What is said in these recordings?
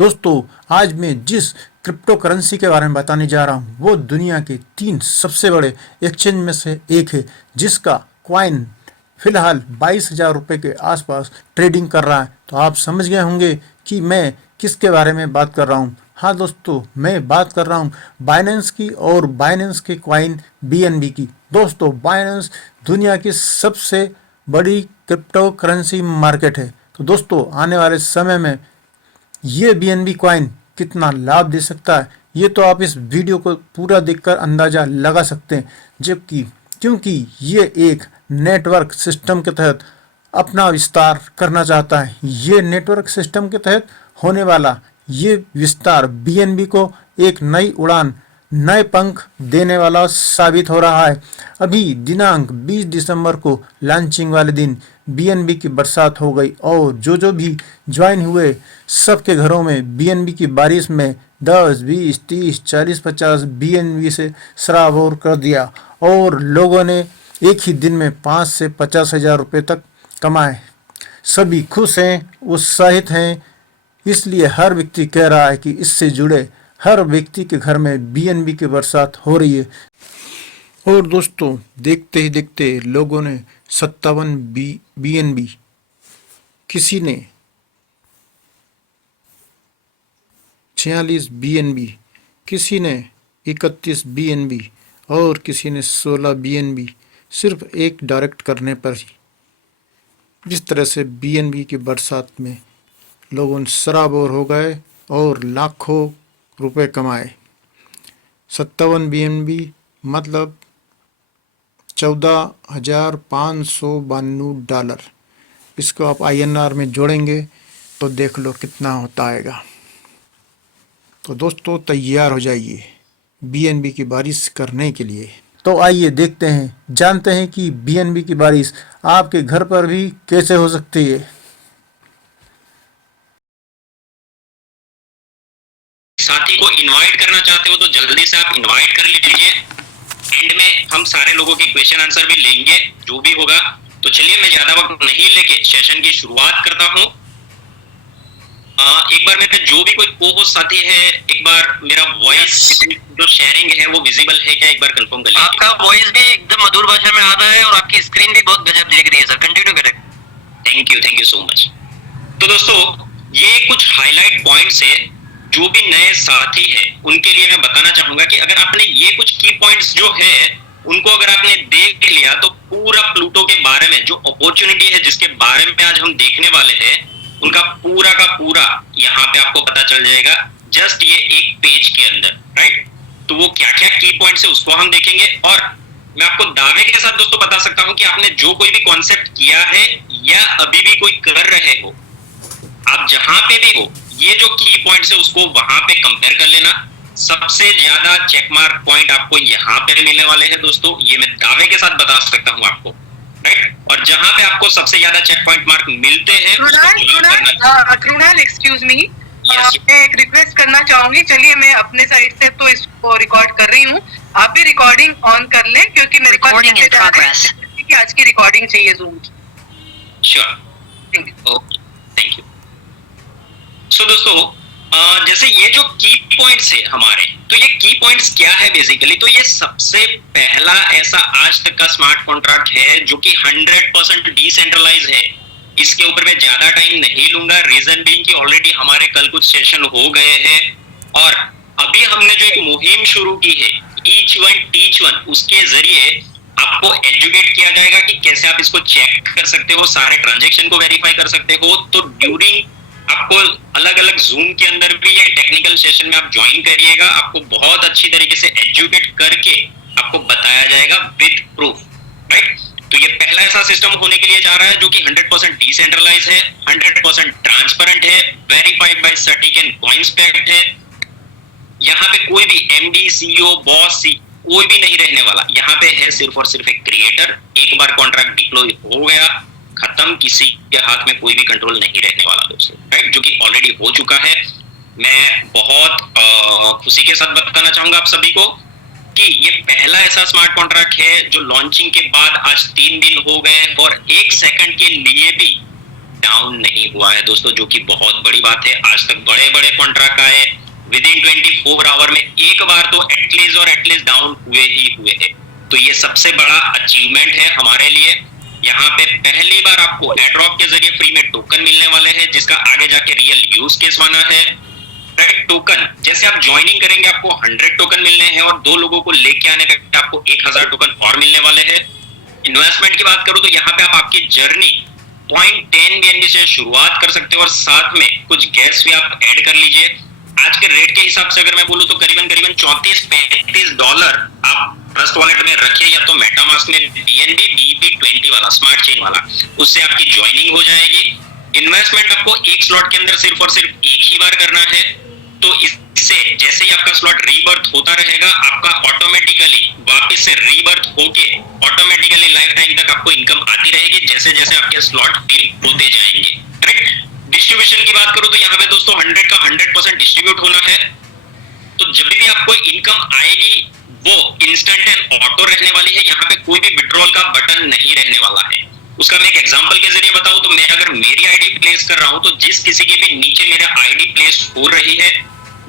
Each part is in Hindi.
दोस्तों, आज मैं जिस क्रिप्टो करेंसी के बारे में बताने जा रहा हूँ वो दुनिया के 3 सबसे बड़े एक्सचेंज में से एक है, जिसका कॉइन फिलहाल 22,000 रुपये के आसपास ट्रेडिंग कर रहा है। तो आप समझ गए होंगे कि मैं किसके बारे में बात कर रहा हूँ। हाँ दोस्तों, मैं बात कर रहा हूँ बाइनेंस की और बाइनेंस के कॉइन BNB की। दोस्तों, बाइनेंस दुनिया की सबसे बड़ी क्रिप्टो करेंसी मार्केट है। तो दोस्तों, आने वाले समय में ये BNB कॉइन कितना लाभ दे सकता है, ये तो आप इस वीडियो को पूरा देखकर अंदाज़ा लगा सकते हैं। जबकि क्योंकि ये एक नेटवर्क सिस्टम के तहत अपना विस्तार करना चाहता है, ये नेटवर्क सिस्टम के तहत होने वाला ये विस्तार BNB को एक नई उड़ान, नए पंख देने वाला साबित हो रहा है। अभी दिनांक 20 दिसंबर को लॉन्चिंग वाले दिन BNB की बरसात हो गई और जो भी ज्वाइन हुए सबके घरों में BNB की बारिश में 10, 20, 30, 40, 50 BNB से सराबोर कर दिया और लोगों ने एक ही दिन में 5 से 50,000 रुपये तक कमाए। सभी खुश हैं, उत्साहित हैं, इसलिए हर व्यक्ति कह रहा है कि इससे जुड़े हर व्यक्ति के घर में BNB की बरसात हो रही है। और दोस्तों, देखते ही देखते लोगों ने 57 BNB, किसी ने 46 BNB, किसी ने 31 BNB और किसी ने 16 BNB सिर्फ एक डायरेक्ट करने पर ही जिस तरह से BNB की बरसात में लोगों सराबोर हो गए और लाखों रुपए कमाए। 57 BNB मतलब $14,592। इसको आप INR में जोड़ेंगे तो देख लो कितना होता आएगा। तो दोस्तों, तैयार हो जाइए BNB की बारिश करने के लिए। तो आइए देखते हैं, जानते हैं कि BNB की बारिश आपके घर पर भी कैसे हो सकती है। साथी को इनवाइट करना चाहते हो तो जल्दी से आप इनवाइट कर लीजिए। एंड में हम सारे लोगों के क्वेश्चन आंसर भी लेंगे जो भी होगा। तो चलिए, मैं ज्यादा वक्त नहीं लेके सेशन की शुरुआत करता हूं। एक बार मेरे जो भी कोई को-होस्ट साथी है, एक बार मेरा वॉइस जो शेयरिंग है वो विजिबल है क्या, एक बार कंफर्म कर लीजिए। आपका वॉइस भी एकदम मधुर भाषा में आ रहा है और आपकी स्क्रीन भी बहुत गजब दिख रही है सर। कंटिन्यू करें। Thank you so much. तो दोस्तों, ये कुछ हाईलाइट पॉइंट्स है जो भी नए साथी है उनके लिए मैं बताना चाहूंगा कि अगर आपने ये कुछ की पॉइंट्स जो है उनको अगर आपने देख लिया तो पूरा प्लूटो के बारे में जो अपॉर्चुनिटी है जिसके बारे में आज हम देखने वाले हैं उनका पूरा का पूरा यहाँ पे आपको पता चल जाएगा जस्ट ये एक पेज के अंदर, राइट। तो वो क्या क्या की पॉइंट्स है उसको हम देखेंगे और मैं आपको दावे के साथ दोस्तों बता सकता हूं कि आपने जो कोई भी कॉन्सेप्ट किया है या अभी भी कोई कर रहे हो, आप जहां पे भी हो, ये जो की पॉइंट्स है उसको वहां पे कंपेयर कर लेना। सबसे ज्यादा चेकमार्क पॉइंट आपको यहाँ पे मिलने वाले हैं दोस्तों, ये मैं दावे के साथ बता सकता हूँ आपको, राइट। और जहां पे आपको सबसे ज्यादा चेक पॉइंट मार्क मिलते हैं कृणाल, एक्सक्यूज मी, एक रिक्वेस्ट करना चाहूंगी। चलिए, मैं अपने साइड से तो इसको रिकॉर्ड कर रही हूँ, आप भी रिकॉर्डिंग ऑन कर लें क्योंकि मेरे पास कि आज की रिकॉर्डिंग चाहिए जूम की। Sure, thank you. सो दोस्तों, जैसे ये जो की पॉइंट्स है हमारे, तो ये की पॉइंट्स क्या है बेसिकली, तो ये सबसे पहला ऐसा आज तक का स्मार्ट कॉन्ट्रैक्ट है जो कि 100% डिसेंट्रलाइज है। इसके ऊपर मैं ज्यादा टाइम नहीं लूंगा, रीजन बीइंग कि ऑलरेडी हमारे कल कुछ सेशन हो गए हैं और अभी हमने जो एक मुहिम शुरू की है ईच वन टीच वन, उसके जरिए आपको एजुकेट किया जाएगा कि कैसे आप इसको चेक कर सकते हो, सारे ट्रांजैक्शन को वेरीफाई कर सकते हो। तो ड्यूरिंग आपको अलग अलग जूम के अंदर भी ये टेक्निकल सेशन में आप ज्वाइन करिएगा, आपको बहुत अच्छी तरीके से एजुकेट करके आपको बताया जाएगा विद प्रूफ, राइट। तो ये पहला ऐसा सिस्टम होने के लिए जा रहा है जो कि 100% डिसेंट्रलाइज है, 100% ट्रांसपेरेंट है, वेरीफाइड बाय सर्टिक एंड कॉइंसपेक्ट है। यहाँ पे कोई भी MD, CEO, बॉस कोई भी नहीं रहने वाला, यहाँ पे है सिर्फ और सिर्फ एक क्रिएटर। एक बार कॉन्ट्रैक्ट डिप्लॉय हो गया, खत्म, किसी के हाथ में कोई भी कंट्रोल नहीं रहने वाला दोस्तों, राइट, जो कि ऑलरेडी हो चुका है। मैं बहुत खुशी के साथ बताना चाहूंगा आप सभी को कि ये पहला ऐसा स्मार्ट कॉन्ट्रैक्ट है जो लॉन्चिंग के बाद आज 3 दिन हो गए और 1 सेकंड के लिए भी डाउन नहीं हुआ है दोस्तों, जो कि बहुत बड़ी बात है। आज तक बड़े बड़े कॉन्ट्रैक्ट आए, विद इन 24 आवर में एक बार तो एटलीस्ट डाउन हुए ही हुए हैं। तो ये सबसे बड़ा अचीवमेंट है हमारे लिए। यहाँ पे पहली बार आपको एड्रॉप के जरिए फ्री में टोकन मिलने वाले हैं, जिसका आगे जाके रियल यूज केस बना है। टोकन जैसे आप ज्वाइनिंग करेंगे आपको 100 टोकन मिलने हैं, और 2 लोगों को लेके आने पे आपको 1000 टोकन और मिलने वाले हैं। इन्वेस्टमेंट की बात करूं तो यहाँ पे आप आपकी जर्नी 0.10 BNB से शुरुआत कर सकते हो, और साथ में कुछ गैस भी आप ऐड कर लीजिए। आज के रेट के हिसाब से अगर मैं बोलूं तो करीबन 34-35 डॉलर आप ट्रस्ट वॉलेट में रखिए, या तो मेटामास्क में BNB BEP20 वाला स्मार्ट चेन वाला, उससे आपकी ज्वाइनिंग हो जाएगी। इन्वेस्टमेंट आपको एक स्लॉट के अंदर सिर्फ और सिर्फ एक ही बार करना है। तो इससे जैसे ही आपका स्लॉट रीबर्थ होता रहेगा, आपका ऑटोमेटिकली वापस से रीबर्थ होके ऑटोमेटिकली लाइफ टाइम तक आपको इनकम आती रहेगी, जैसे जैसे आपके स्लॉट फिल होते जाएंगे। करेक्ट। डिस्ट्रीब्यूशन की बात करूं तो यहाँ पे दोस्तों 100 का 100% डिस्ट्रीब्यूट होना है। तो जब भी आपको इनकम आएगी वो इंस्टेंट एंड ऑटो रहने वाली है। यहाँ पे कोई भी विड्रॉल का बटन नहीं रहने वाला है। उसका मैं एक एग्जांपल के जरिए बताऊं तो मैं अगर मेरी आईडी प्लेस कर रहा हूं तो जिस किसी की भी नीचे मेरा आईडी प्लेस हो रही है,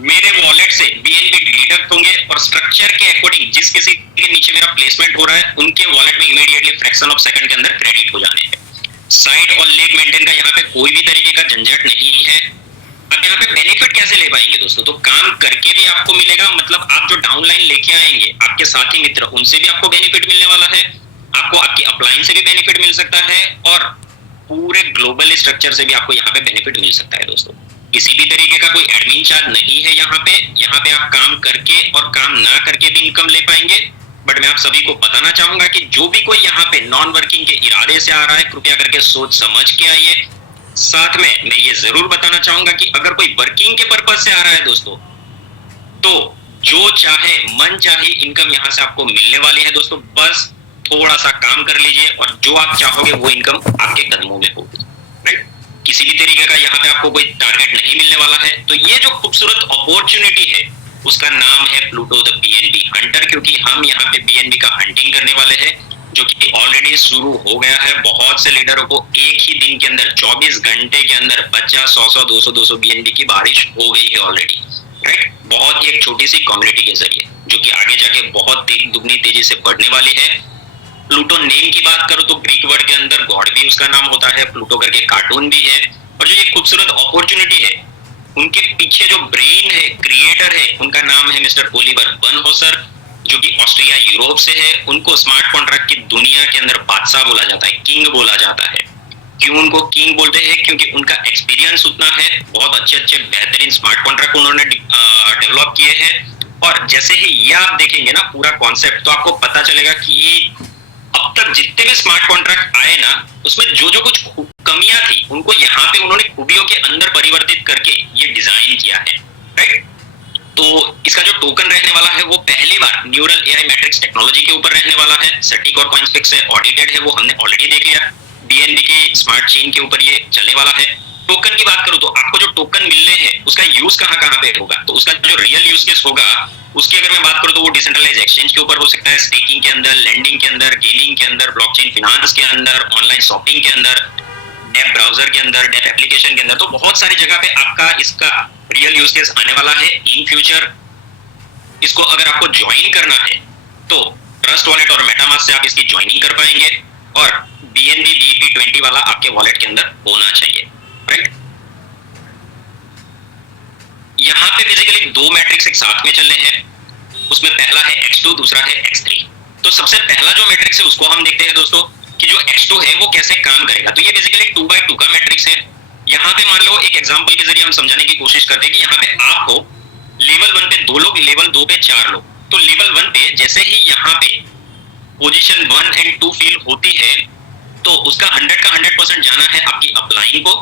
मेरे वॉलेट से BNB डिडक्ट होंगे, और स्ट्रक्चर के अकॉर्डिंग जिस किसी के नीचे मेरा प्लेसमेंट हो रहा है उनके वॉलेट में इमीडिएटली फ्रैक्शन ऑफ सेकंड के अंदर क्रेडिट हो जाने हैं। साइड और लेग मेंटेन का यहाँ पे कोई भी तरीके का झंझट नहीं है। अब यहाँ पे बेनिफिट कैसे ले पाएंगे दोस्तों, तो काम करके भी आपको मिलेगा, मतलब आप जो डाउनलाइन लेके आएंगे आपके साथी मित्र, उनसे भी आपको बेनिफिट मिलने वाला है, आपको आपकी अपलाइन से भी बेनिफिट मिल सकता है, और पूरे ग्लोबल स्ट्रक्चर से भी आपको यहाँ पे बेनिफिट मिल सकता है दोस्तों। किसी भी तरीके का कोई एडमिन चार्ज नहीं है यहाँ पे आप काम करके और काम ना करके भी इनकम ले पाएंगे। बट मैं आप सभी को बताना चाहूंगा कि जो भी कोई यहाँ पे नॉन वर्किंग के इरादे से आ रहा है, कृपया करके सोच समझ के आइए। साथ में मैं ये जरूर बताना चाहूंगा कि अगर कोई वर्किंग के पर्पज से आ रहा है दोस्तों, तो जो चाहे मन चाहे इनकम यहाँ से आपको मिलने वाली है दोस्तों। बस थोड़ा सा काम कर लीजिए और जो आप चाहोगे वो इनकम आपके कदमों में होगी। राइट। किसी भी तरीके का यहाँ पे आपको कोई टारगेट नहीं मिलने वाला है। तो ये जो खूबसूरत अपॉर्चुनिटी है उसका नाम है प्लूटो द BNB हंटर, क्योंकि हम यहाँ पे BNB का हंटिंग करने वाले हैं, जो कि ऑलरेडी शुरू हो गया है। बहुत से लीडरों को एक ही दिन के अंदर 24 घंटे के अंदर 50, 100, 200 BNB की बारिश हो गई है ऑलरेडी। राइट। बहुत ही एक छोटी सी कम्युनिटी के जरिए, जो कि आगे जाके बहुत दुगनी तेजी से बढ़ने वाली है। प्लूटो नेम की बात करूं तो ग्रीक वर्ड के अंदर गॉड भी उसका नाम होता है, प्लूटो करके कार्टून भी है। और जो ये खूबसूरत अपॉर्चुनिटी है, उनके पीछे जो ब्रेन है, क्रिएटर है, उनका नाम है मिस्टर ओलिवर बर्नहोसर, जो कि ऑस्ट्रिया यूरोप से है। उनको स्मार्ट कॉन्ट्रैक्ट की दुनिया के अंदर बादशाह बोला जाता है, किंग बोला जाता है। क्यों उनको किंग बोलते हैं? क्योंकि उनका एक्सपीरियंस उतना है। बहुत अच्छे बेहतरीन स्मार्ट कॉन्ट्रैक्ट उन्होंने डेवलप किए हैं। और जैसे ही ये आप देखेंगे ना पूरा कॉन्सेप्ट, तो आपको पता चलेगा कि अब तक जितने भी स्मार्ट कॉन्ट्रैक्ट आए ना, उसमें जो जो कुछ कमियां थी उनको यहाँ पे उन्होंने खूबियों के अंदर परिवर्तित करके ये डिजाइन किया है। राइट। तो इसका जो टोकन रहने वाला है वो पहली बार न्यूरल AI मैट्रिक्स टेक्नोलॉजी के ऊपर रहने वाला है। सटीक और कॉइन्सपिक से ऑडिटेड है, वो हमने ऑलरेडी देख लिया। BNB के स्मार्ट चेन के ऊपर ये चलने वाला है। टोकन की बात करूं तो आपको जो टोकन मिलने हैं उसका यूज कहाँ पे होगा, तो उसका जो रियल यूज केस होगा उसकी अगर मैं बात करूं तो वो डिसेंट्रलाइज एक्सचेंज के ऊपर हो सकता है, स्टेकिंग के अंदर, लेंडिंग के अंदर, गेमिंग के अंदर, ब्लॉकचेन फाइनेंस के अंदर, ऑनलाइन शॉपिंग के अंदर, डेप ब्राउजर के अंदर, डेप एप्लीकेशन के अंदर। तो बहुत सारी जगह पे आपका इसका रियल यूज केस आने वाला है इन फ्यूचर। इसको अगर आपको ज्वाइन करना है तो ट्रस्ट वॉलेट और मेटामास्क से आप इसकी ज्वाइनिंग कर पाएंगे, और BNB BEP20 वाला आपके वॉलेट के अंदर होना चाहिए। राइट। यहाँ पे बेसिकली 2 मैट्रिक्स एक साथ में चल रहे हैं। उसमें पहला है X2, दूसरा है X3। तो सबसे पहला जो मैट्रिक्स है उसको हम देखते हैं दोस्तों कि जो X2 है वो कैसे काम करेगा। तो ये बेसिकली 2x2 का मैट्रिक्स है। यहाँ पे मान लो एक एग्जांपल के जरिए हम समझाने की कोशिश करते हैं कि यहाँ पे आपको लेवल 1 पे 2 लोग, लेवल 2 पे 4 लोग। तो लेवल 1 पे जैसे ही यहाँ पे पोजीशन 1 और 2 फिल होती है तो उसका 100 का 100% जाना है आपकी अपलाइन को।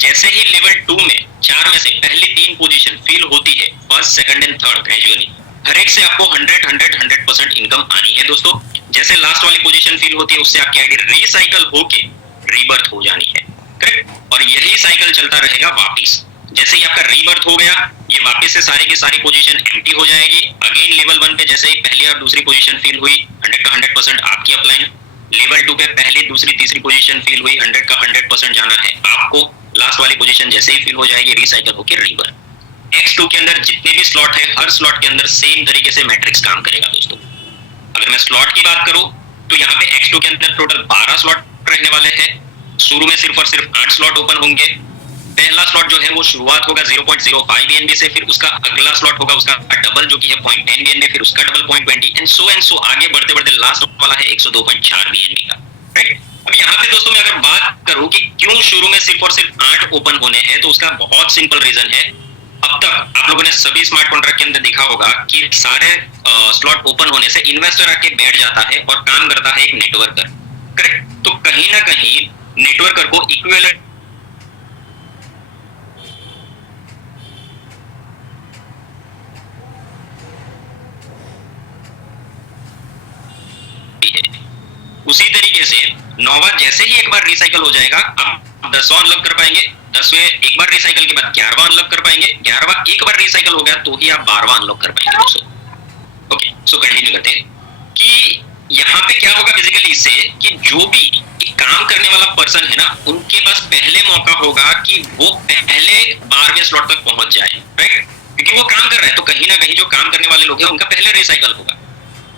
जैसे ही लेवल 2 में 4 में से पहली 3 पोजीशन फिल होती है, first, second and third, gradually हर एक से आपको 100% इनकम आनी है दोस्तों। जैसे लास्ट वाली पोजीशन फिल होती है उससे आपकी आईडी रिसाइकल होके रीबर्थ हो जानी है। करेक्ट। और यही साइकिल चलता रहेगा वापिस। जैसे ही आपका रीबर्थ हो गया, ये वापस से सारी की सारी पोजीशन एम्प्टी हो जाएगी। अगेन लेवल 1 पे जैसे ही पहली और दूसरी पोजीशन फिल हुई, 100 का 100% आपकी अपलाइन। लेवल 2 पे पहली दूसरी तीसरी पोजीशन फिल हुई, 100 का 100% जाना है आपको, लास्ट वाली पोजीशन जैसे ही फिल हो जाएगी रिसाइकल होकर रिवर। X2 के अंदर जितने भी स्लॉट है हर स्लॉट के अंदर सेम तरीके से मैट्रिक्स काम करेगा दोस्तों। अगर मैं स्लॉट की बात करूं तो यहाँ पे X2 के अंदर टोटल 12 स्लॉट रहने वाले हैं। शुरू में सिर्फ और सिर्फ 8 स्लॉट ओपन होंगे। पहला स्लॉट जो है वो शुरुआत होगा 0.05 BNB से, फिर उसका अगला स्लॉट होगा उसका डबल जो कि है 0.10 BNB, फिर उसका डबल 0.20 एंड सो आगे बढ़ते बढ़ते लास्ट वाला है 102.4 BNB का, राइट। अब यहाँ पे दोस्तों मैं अगर बात करूं कि क्यों शुरू में सिर्फ और सिर्फ 8 ओपन होने हैं, तो उसका बहुत सिंपल रीजन है। अब तक आप लोगों ने सभी स्मार्ट कॉन्ट्रैक्ट के अंदर देखा होगा कि सारे स्लॉट ओपन होने से इन्वेस्टर आके बैठ जाता है और काम करता है एक नेटवर्कर, करेक्ट। तो कहीं ना कहीं नेटवर्कर को इक्विवेलेंट उसी तरीके से नोवा जैसे ही एक बार रिसाइकल हो जाएगा, अब 10वां अनलॉक कर पाएंगे, 10वें एक बार रिसाइकल के बाद 11वां अनलॉक कर पाएंगे, 11वां एक बार रिसाइकल हो गया तो ही आप 12वां अनलॉक कर पाएंगे दोस्तों। ओके, सो कंटिन्यू करते हैं कि यहाँ पे क्या होगा बेसिकली इससे कि जो भी काम करने वाला पर्सन है ना, उनके पास पहले मौका होगा कि वो पहले 12वें स्लॉट तक पहुंच जाए, राइट। क्योंकि वो काम कर रहा है तो कहीं ना कहीं जो काम करने वाले लोग हैं उनका पहले रिसाइकल होगा।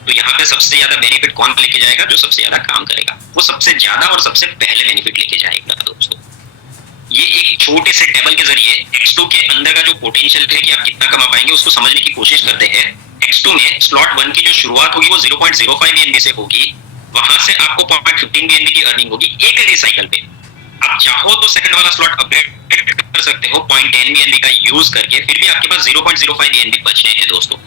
तो यहाँ पे सबसे ज्यादा बेनिफिट कौन लेके जाएगा? जो सबसे ज्यादा काम करेगा वो सबसे ज्यादा और सबसे पहले बेनिफिट लेके जाएगा दोस्तों। ये एक छोटे से टेबल के जरिए X2 के अंदर का जो पोटेंशियल है कि आप कितना कमा पाएंगे उसको समझने की कोशिश करते हैं। X2 में स्लॉट 1 की जो शुरुआत होगी वो 0.05 BNB से होगी, वहां से आपको 0.15 BNB की अर्निंग होगी एक रिसाइकल पे। आप चाहो तो सेकंड वाला स्लॉट अपडेट कर सकते हो 0.10 BNB का यूज करके, फिर भी आपके पास 0.05 BNB बचने हैं दोस्तों,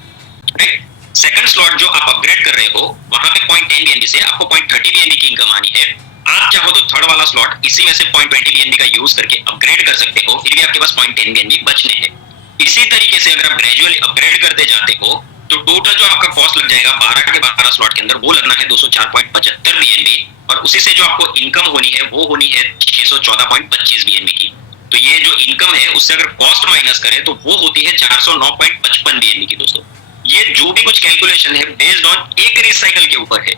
राइट। सेकंड स्लॉट जो आप अपग्रेड कर रहे हो वहां पे 0.10 BNB से आपको 0.30 BNB की इनकम आनी है। आप चाहो तो थर्ड वाला स्लॉट इसी में से 0.20 BNB का यूज करके अपग्रेड कर सकते हो, फिर भी आपके पास 0.10 BNB बचने हैं। इसी तरीके से अगर आप ग्रेजुअली अपग्रेड करते जाते हो तो टोटल जो आपका कॉस्ट लग जाएगा 12 के 12 स्लॉट के अंदर वो लगना है 204.75 BNB, और उसी से जो आपको इनकम होनी है वो होनी है 614.25 BNB की। तो ये जो इनकम है उससे अगर कॉस्ट माइनस करें तो वो होती है 409.55 BNB की दोस्तों। ये जो भी कुछ कैलकुलेशन है बेस्ड ऑन एक रिसाइकल के ऊपर है।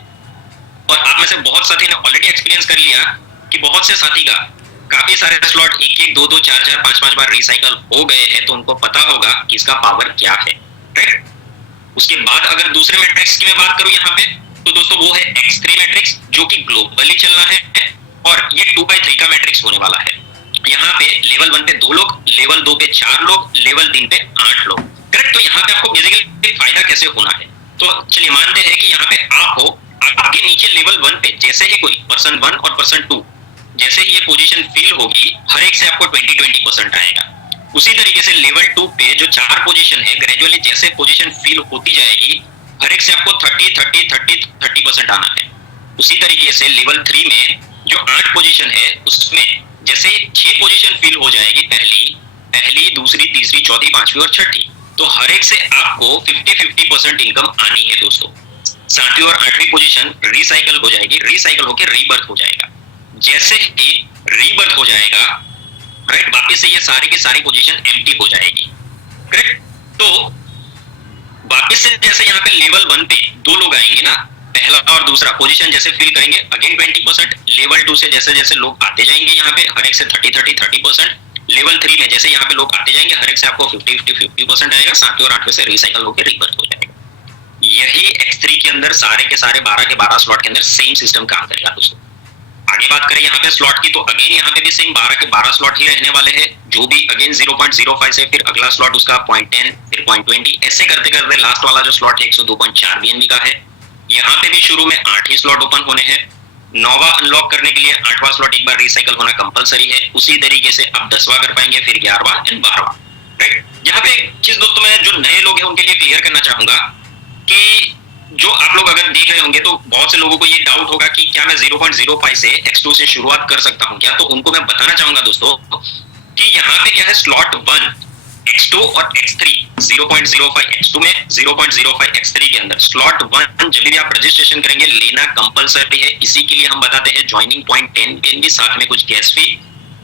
और आप में से बहुत साथी ने ऑलरेडी एक्सपीरियंस कर लिया कि बहुत से साथी का काफी सारे स्लॉट 1-1, 2-2, 4-4, 5-5 बार रिसाइकल हो गए हैं, तो उनको पता होगा कि इसका पावर क्या है, राइट। उसके बाद अगर दूसरे मैट्रिक्स की मैं बात करूं यहाँ पे तो दोस्तों वो है X3 मैट्रिक्स जो कि ग्लोबली चलना है, और ये 2x3 का मैट्रिक्स होने वाला है। यहाँ पे लेवल 1 पे 2 लोग, लेवल 2 पे 4 लोग, लेवल 3 पे 8 लोग, करेक्ट। तो यहाँ पे आपको बेसिकली फायदा कैसे होना है, तो चलिए मानते हैं कि यहाँ पे आप हो, आगे नीचे लेवल 1 पे जैसे ही कोई पर्सन 1 और पर्सन 2 जैसे ही ये पोजीशन फिल होगी हर एक से आपको 20% आएगा। उसी तरीके से लेवल 2 पे जो 4 पोजीशन है ग्रेजुअली जैसे पोजीशन फिल होती जाएगी हर एक से आपको 30% आना है। उसी तरीके से लेवल 3 में जो 8 पोजीशन है उसमें जैसे 6 पोजीशन फिल हो जाएगी, पहली, दूसरी, तीसरी, चौथी, पांचवी और छठी, तो हर एक से आपको 50% इनकम आनी है दोस्तों। 7वीं और 8वीं पोजीशन रिसाइकल हो जाएगी, रिसाइकल होकर रीबर्थ हो जाएगा। जैसे ही रीबर्थ हो जाएगा, करेक्ट, वापस से ये सारी की सारी पोजीशन एम्प्टी हो जाएगी, करेक्ट। तो वापस से जैसे यहाँ पे लेवल 1 पे 2 लोग आएंगे ना, पहला और दूसरा पोजीशन जैसे फिल करेंगे अगेन 20%, लेवल 2 से जैसे जैसे लोग आते जाएंगे यहाँ पे हर एक से 30%, लेवल 3 में जैसे यहाँ पे लोग आते जाएंगे हर एक से आपको 50% आएगा, 7वीं और 8वीं से रिसाइकल होकर रिबर्थ हो जाएगा। यही X3 के अंदर सारे के सारे 12 के 12 स्लॉट के अंदर सेम सिस्टम काम करेगा दोस्तों। आगे बात करें यहाँ पे स्लॉट की तो अगेन यहाँ पे भी सेम 12 के 12 स्लॉट ही रहने वाले हैं, जो भी अगेन 0.05 से फिर अगला स्लॉट उसका 0.10 फिर 0.20 ऐसे करते करते लास्ट वाला जो स्लॉट है 102.4 BNB का है। यहाँ पे भी शुरू में 8 ही स्लॉट ओपन होने हैं। 9वां अनलॉक करने के लिए 8वां स्लॉट एक बार रिसाइकल होना कंपलसरी है। उसी तरीके से आप 10वां कर पाएंगे, फिर 11वां एंड 12वां, राइट। यहाँ पे एक चीज दोस्तों मैं जो नए लोग हैं उनके लिए क्लियर करना चाहूंगा कि जो आप लोग अगर देख रहे होंगे तो बहुत से लोगों को ये डाउट होगा कि क्या मैं 0.05 से X2 से शुरुआत कर सकता हूं क्या, तो उनको मैं बताना चाहूंगा दोस्तों कि यहाँ पे क्या है, स्लॉट 1 X2 और X3 0.05 X2 में 0.05 X3 के अंदर स्लॉट 1 जब भी आप रजिस्ट्रेशन करेंगे लेना कंपलसरी है। इसी के लिए हम बताते हैं ज्वाइनिंग पॉइंट 10 BNB साथ में कुछ गैस फी,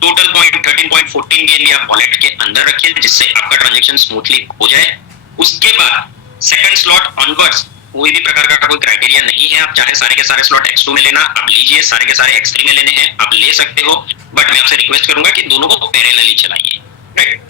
टोटल पॉइंट 13.14 BNB आप वॉलेट के अंदर रखिए जिससे आपका ट्रांजेक्शन स्मूथली हो जाए। उसके बाद सेकंड स्लॉट ऑनवर्ड्स कोई भी प्रकार का कोई क्राइटेरिया नहीं है, आप चाहे सारे के सारे स्लॉट X2 में लेना आप लीजिए, सारे के सारे X3 में लेने हैं आप ले सकते हो, बट मैं आपसे रिक्वेस्ट करूंगा कि दोनों को पैरेलली चलाइए, राइट।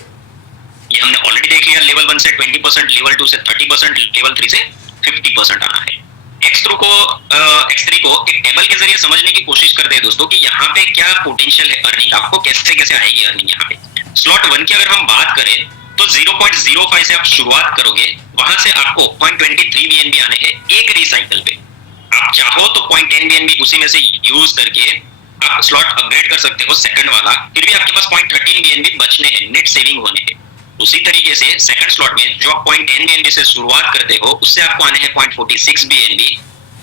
ये हमने ऑलरेडी देख लिया, लेवल 1 से 20%, लेवल 2 से 30%, लेवल 3 से 50% आना है। X3 को एक टेबल के जरिए समझने की कोशिश करते हैं दोस्तों कि यहाँ पे क्या पोटेंशियल है अर्निंग, आपको कैसे कैसे आएगी अर्निंग। यहाँ पे स्लॉट 1 की अगर हम बात करें तो 0.05 से आप शुरुआत करोगे, वहां से आपको 0.23 BNB आने हैं एक रिसाइकल पे। आप चाहो तो 0.10 BNB उसी में से यूज करके आप स्लॉट अपग्रेड कर सकते हो सेकंड वाला, फिर भी आपके पास 0.13 BNB बचने हैं, नेट सेविंग होने हैं। उसी तरीके से सेकंड स्लॉट में जो आप 0.10 BNB से शुरुआत करते हो उससे आपको आने हैं 0.46 BNB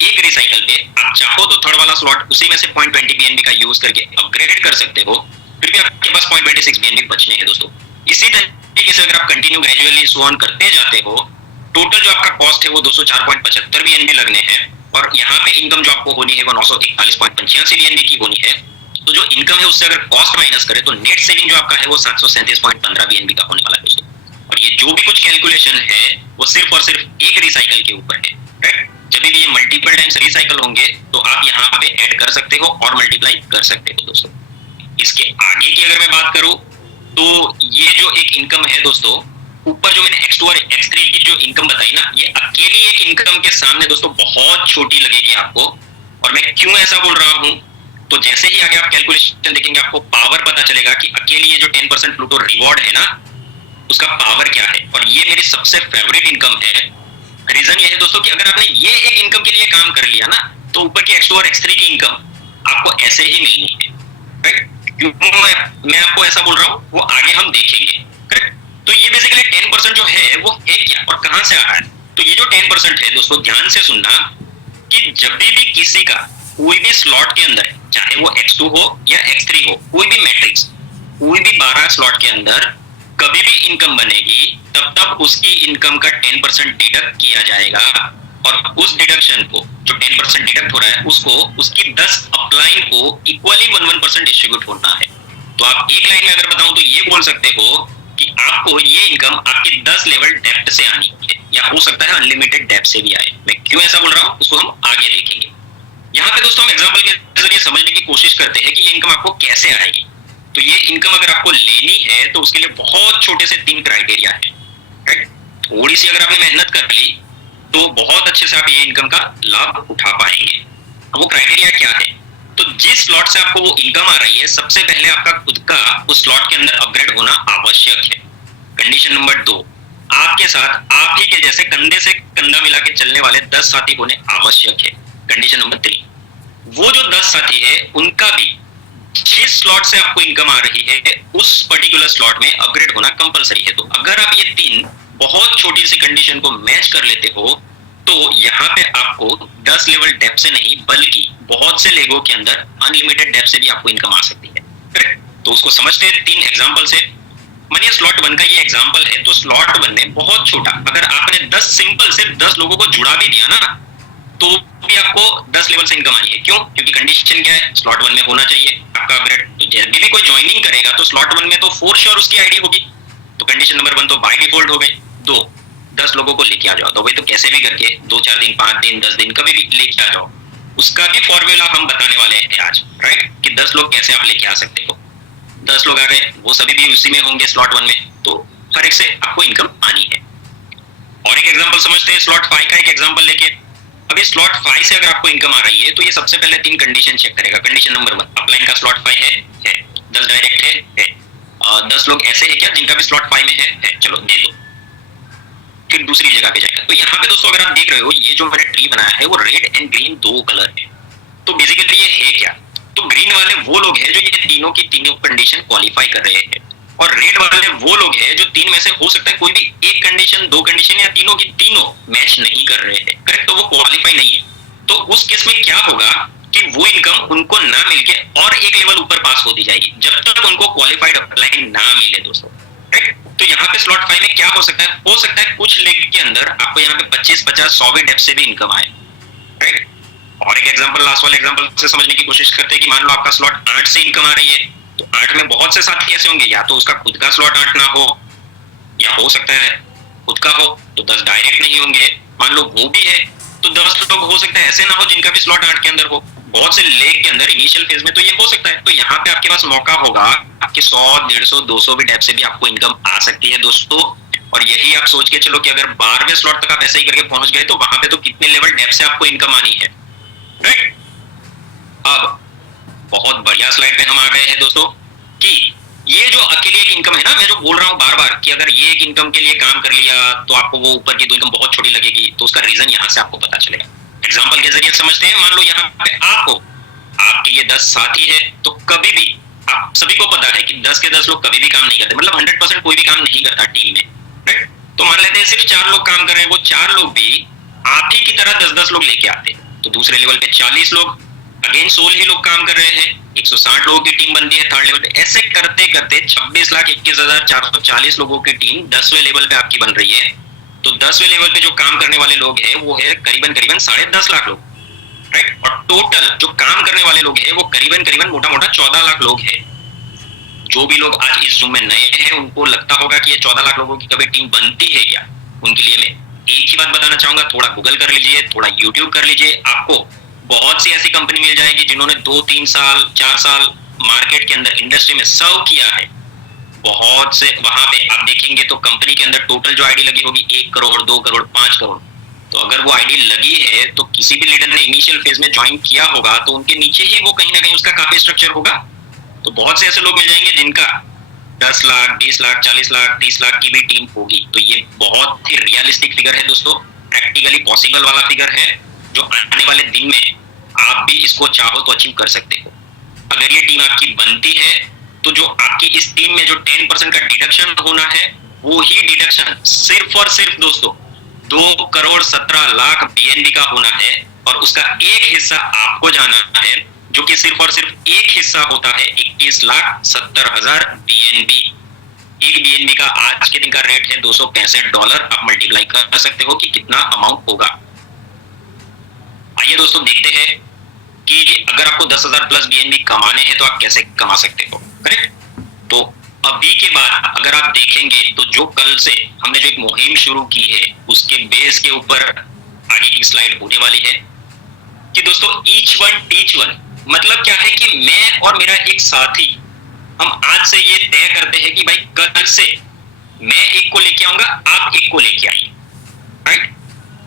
एक रिसाइकल पे। आप चाहो तो थर्ड वाला स्लॉट उसी में से 0.20 BNB का यूज करके अपग्रेड कर सकते हो, फिर भी आपके पास 0.26 BNB बचने हैं दोस्तों। इसी तरीके से अगर आप कंटिन्यू ग्रेजुअली सो ऑन करते जाते हो, टोटल जो आपका कॉस्ट है वो 204.75 BNB लगने हैं, और यहाँ पे इनकम जो आपको होनी है वो 941.85 BNB की होनी है। तो जो इनकम है उससे अगर कॉस्ट माइनस करें तो नेट सेविंग जो आपका है वो 737.15 BNB का होने वाला है दोस्तों। और ये जो भी कुछ कैलकुलेशन है वो सिर्फ और सिर्फ एक रिसाइकल के ऊपर है, राइट। जब भी ये मल्टीपल टाइम्स रिसाइकल होंगे तो आप यहाँ पे ऐड कर सकते हो और मल्टीप्लाई कर सकते हो दोस्तों। इसके आगे की अगर मैं बात करूं तो ये जो एक इनकम है दोस्तों, ऊपर जो मैंने X2 और X3 की जो इनकम बताई ना, ये अकेली एक इनकम के सामने दोस्तों बहुत छोटी लगेगी आपको। और मैं क्यों ऐसा बोल रहा हूं, तो जैसे ही आगे आप कैलकुलेशन देखेंगे आपको पावर पता चलेगा कि अकेली ये जो 10% प्लूटो रिवॉर्ड है ना, उसका पावर क्या है। और ये मेरी सबसे फेवरेट इनकम है। रीजन ये है दोस्तों कि अगर आपने ये एक इनकम के लिए काम कर लिया ना, तो ऊपर की X2 और X3 की इनकम आपको ऐसे ही मिलनी है, राइट। क्यों मैं आपको ऐसा बोल रहा हूँ वो आगे हम देखेंगे, करेक्ट। तो ये बेसिकली 10% जो है वो है क्या और कहां से आ रहा है। तो ये जो 10% है दोस्तों, ध्यान से सुनना कि जब भी किसी का कोई भी स्लॉट के अंदर, चाहे वो X2 हो या X3 हो, कोई भी मैट्रिक्स, कोई भी 12 स्लॉट के अंदर कभी भी इनकम बनेगी, तब उसकी इनकम का 10% डिडक्ट किया जाएगा। और उस डिडक्शन को जो 10% डिडक्ट हो रहा है उसको उसकी 10 अपलाइन को इक्वली 1% डिस्ट्रीब्यूट होना है। तो आप एक लाइन में अगर बताऊं तो ये बोल सकते हो कि आपको ये इनकम आपके 10 लेवल डेप्थ से आनी है, या हो सकता है अनलिमिटेड डेप्थ से भी आए। मैं क्यों ऐसा बोल रहा हूं उसको हम आगे देखेंगे। यहाँ पे दोस्तों हम एग्जांपल के जरिए समझने की कोशिश करते हैं कि ये इनकम आपको कैसे आएगी। तो ये इनकम अगर आपको लेनी है तो उसके लिए बहुत छोटे से 3 क्राइटेरिया है, राइट। थोड़ी सी अगर आपने मेहनत कर ली तो बहुत अच्छे से आप ये इनकम का लाभ उठा पाएंगे। वो क्राइटेरिया क्या है, तो जिस स्लॉट से आपको वो इनकम आ रही है, सबसे पहले आपका खुद का उस स्लॉट के अंदर अपग्रेड होना आवश्यक है। कंडीशन नंबर 2, आपके साथ आप ही के जैसे कंधे से कंधा मिला के चलने वाले 10 साथी होने आवश्यक है। कंडीशन नंबर 3, वो जो 10 साथी है उनका भी जिस स्लॉट से आपको इनकम आ रही है उस पर्टिकुलर स्लॉट में अपग्रेड होना कंपलसरी है। तो अगर आप ये 3 बहुत छोटी सी कंडीशन को मैच कर लेते हो तो यहाँ पे आपको 10 लेवल डेप्थ से नहीं बल्कि बहुत से लेगो के अंदर अनलिमिटेड डेप्थ से भी आपको इनकम आ सकती है, करेक्ट। तो उसको समझते हैं 3 एग्जांपल से। मानिए स्लॉट 1 का ये एग्जांपल है, तो स्लॉट 1 में बहुत छोटा, अगर आपने 10 सिंपल से 10 लोगों को जुड़ा भी दिया ना तो भी आपको 10 लेवल से इनकम आनी है। क्यों? क्योंकि कंडीशन क्या है, स्लॉट 1 में होना चाहिए आपका अपग्रेड। तो जब भी कोई ज्वाइनिंग करेगा तो स्लॉट 1 में तो फॉर श्योर उसकी आईडी होगी। तो कंडीशन नंबर 1 तो बाय डिफॉल्ट हो गई। 2, 10 लोगों को लेके आ जाओ। तो भाई तो कैसे भी करके 2-4 दिन, 5 दिन, 10 दिन कभी भी लेके आ जाओ। उसका भी फॉर्मूला हम बताने वाले हैं आज, राइट, कि 10 लोग कैसे आप लेके आ सकते हो। 10 लोग आ गए, वो सभी भी उसी में होंगे स्लॉट 1 में, तो हर एक से आपको इनकम आनी है। और एक एग्जांपल समझते हैं स्लॉट 5 का एक एग्जांपल लेके। अभी स्लॉट 5 से अगर आपको इनकम आ रही है तो ये सबसे पहले 3 कंडीशन चेक करेगा। कंडीशन नंबर 1, अपलाइन का स्लॉट 5 है, 10 डायरेक्ट है। 10 लोग ऐसे है क्या जिनका भी स्लॉट 5 में है, चलो दे दो। फिर दूसरी जगह पे जाएगा। तो यहाँ पे दोस्तों अगर आप देख रहे हो ये जो मैंने ट्री बनाया है वो रेड एंड ग्रीन 2 कलर है। तो बेसिकली ये है क्या, तो ग्रीन वाले वो लोग हैं जो ये तीनों की तीनों कंडीशन क्वालिफाई कर रहे हैं, और रेड वाले वो लोग हैं जो 3 में से हो सकता है कोई भी एक कंडीशन, 2 कंडीशन या तीनों की तीनों मैच नहीं कर रहे हैं, करेक्ट। तो वो क्वालिफाई नहीं है। तो उस केस में क्या होगा कि वो इनकम उनको ना मिलके और एक लेवल ऊपर पास होती जाएगी जब तक उनको क्वालिफाइड अपलाइन ना मिले दोस्तों, राइट। तो यहाँ पे स्लॉट 5 में क्या हो सकता है कुछ लेग के अंदर आपको यहाँ पे 25, 50, 100 डेप्थ से भी इनकम आए, राइट। और एक एग्जांपल, लास्ट वाले एग्जांपल से समझने की कोशिश करते हैं कि मान लो आपका स्लॉट 8 से इनकम आ रही है, तो 8 में बहुत से साथी ऐसे होंगे, या तो उसका खुद का स्लॉट 8 ना हो, या हो सकता है खुद का हो तो 10 डायरेक्ट नहीं होंगे। मान लो वो भी है तो 10 लोग हो सकता है ऐसे ना हो जिनका भी स्लॉट 8 के अंदर हो, बहुत से लेग के अंदर इनिशियल फेज में, तो ये हो सकता है। तो यहाँ पे आपके पास मौका होगा कि 100, 150, 200 भी टैप से भी आपको इनकम आ सकती है दोस्तों। और यही आप सोच के चलो कि अगर 12वें स्लॉट तक आप ऐसे ही करके पहुंच गए तो वहां पे तो कितने लेवल डेप से आपको इनकम आनी है, राइट। अब बहुत बढ़िया स्लाइड पे हम आ गए हैं दोस्तों कि ये जो अकेली एक इनकम है ना, मैं जो बोल रहा हूँ बार बार कि अगर ये एक इनकम के लिए काम कर लिया तो आपको वो ऊपर की दो इनकम बहुत छोटी लगेगी, तो उसका रीजन यहाँ से आपको पता चलेगा। एग्जाम्पल के जरिए समझते हैं। मान लो यहाँ पे आपके ये 10 साथी है, तो कभी भी आप सभी को पता है कि 10 के 10 लोग कभी भी काम नहीं करते, मतलब 100% कोई भी काम नहीं करता टीम में, राइट। तो मान लेते हैं सिर्फ 4 लोग काम कर रहे हैं, वो 4 लोग भी आप ही की तरह 10-10 लोग लेके आते हैं, तो दूसरे लेवल पे 40 लोग, अगेन 16 ही लोग काम कर रहे हैं, 160 लोगों की टीम बनती है थर्ड लेवल पे। ऐसे करते करते 26,21,440 लोगों की टीम 10वें लेवल पे आपकी बन रही है। तो 10वें लेवल पे जो काम करने वाले लोग हैं वो है करीबन 10.5 लाख लोग, राइट। और टोटल जो काम करने वाले लोग हैं वो करीबन मोटा मोटा 14 लाख लोग हैं। जो भी लोग आज इस जूम में नए हैं उनको लगता होगा कि ये 14 लाख लोगों की कभी टीम बनती है क्या, उनके लिए मैं एक ही बात बताना चाहूंगा, थोड़ा गूगल कर लीजिए, थोड़ा यूट्यूब कर लीजिए, आपको बहुत सी ऐसी कंपनी मिल जाएगी जिन्होंने 2-3 साल 4 साल मार्केट के अंदर इंडस्ट्री में सर्व किया है। बहुत से वहां पे आप देखेंगे तो कंपनी के अंदर टोटल जो आईडी लगी होगी 1 करोड़ 2 करोड़ 5 करोड़। तो अगर वो आईडी लगी है तो किसी भी लीडर ने इनिशियल फेज में ज्वाइन किया होगा तो उनके नीचे ही वो कहीं ना कहीं उसका काफी स्ट्रक्चर होगा। तो बहुत से ऐसे लोग मिल जाएंगे जिनका 10 लाख 20 लाख 40 लाख 30 लाख की भी टीम होगी। तो ये बहुत ही रियलिस्टिक फिगर है दोस्तों, प्रैक्टिकली पॉसिबल वाला फिगर है, जो आने वाले दिन में आप भी इसको चाहो तो अचीव कर सकते हो। अगर ये टीम आपकी बनती है तो जो आपकी इस टीम में जो 10% का डिडक्शन होना है वो ही डिडक्शन सिर्फ और सिर्फ दोस्तों 2 करोड़ 17 लाख बीएनबी का होना है, और उसका एक हिस्सा आपको जाना है जो कि सिर्फ और सिर्फ एक हिस्सा होता है 21,70,000 बीएनबी। एक बीएनबी का आज के दिन का रेट है $265। आप मल्टीप्लाई कर सकते हो कि कितना अमाउंट होगा। आइए दोस्तों देखते हैं कि अगर आपको 10,000 प्लस बीएनबी कमाने हैं तो आप कैसे कमा सकते हो, करेक्ट। तो अभी के बाद अगर आप देखेंगे तो जो कल से हमने जो एक मुहिम शुरू की है उसके बेस के ऊपर आगे की स्लाइड होने वाली है कि दोस्तों ईच वन टीच वन, मतलब क्या है कि मैं और मेरा एक साथी हम आज से ये तय करते हैं कि भाई कल से मैं एक को लेके आऊंगा, आप एक को लेके आइए, राइट।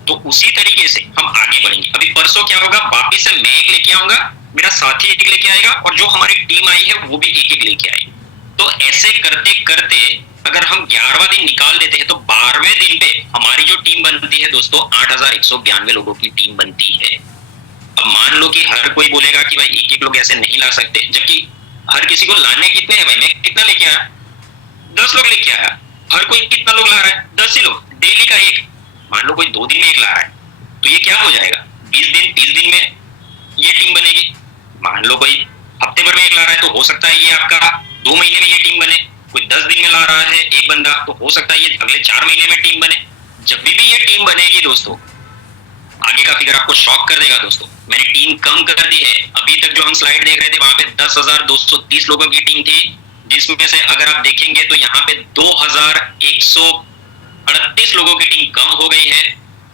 तो उसी तरीके से हम आगे बढ़ेंगे। अभी परसों क्या होगा, वापिस से मैं एक लेके आऊंगा, मेरा साथी एक लेके आएगा, और जो हमारी टीम आई है वो भी एक एक लेके आएगी। तो ऐसे करते करते अगर हम 11वां दिन निकाल देते हैं तो 12वें दिन पे हमारी जो टीम बनती है दोस्तों 8,192 लोगों की टीम बनती है। अब मान लो कि हर कोई बोलेगा कि भाई एक एक लोग ऐसे नहीं ला सकते, जबकि हर किसी को लाने कितने हैं भाई, मैं कितना लेके आया, 10 लोग लेके आया, हर कोई कितना लोग ला रहा है, 10 ही लोग, डेली का एक। मान लो कोई 2 दिन में एक ला रहा है तो ये क्या हो जाएगा, 20 दिन 30 दिन में ये टीम बनेगी। मान लो कोई हफ्ते भर में एक ला रहा है तो हो सकता है ये आपका 2 महीने में ये टीम बने। कोई 10 दिन में ला रहा है एक बंदा तो हो सकता है ये अगले 4 महीने में टीम बने। जब भी ये टीम बनेगी दोस्तों, आगे का फिगर आपको शॉक कर देगा दोस्तों। मैंने टीम कम कर दी है, अभी तक जो हम स्लाइड देख रहे थे वहां पे 10,230 लोगों की टीम थी, जिसमें से अगर आप देखेंगे तो यहाँ पे 2,138 लोगों की टीम कम हो गई है,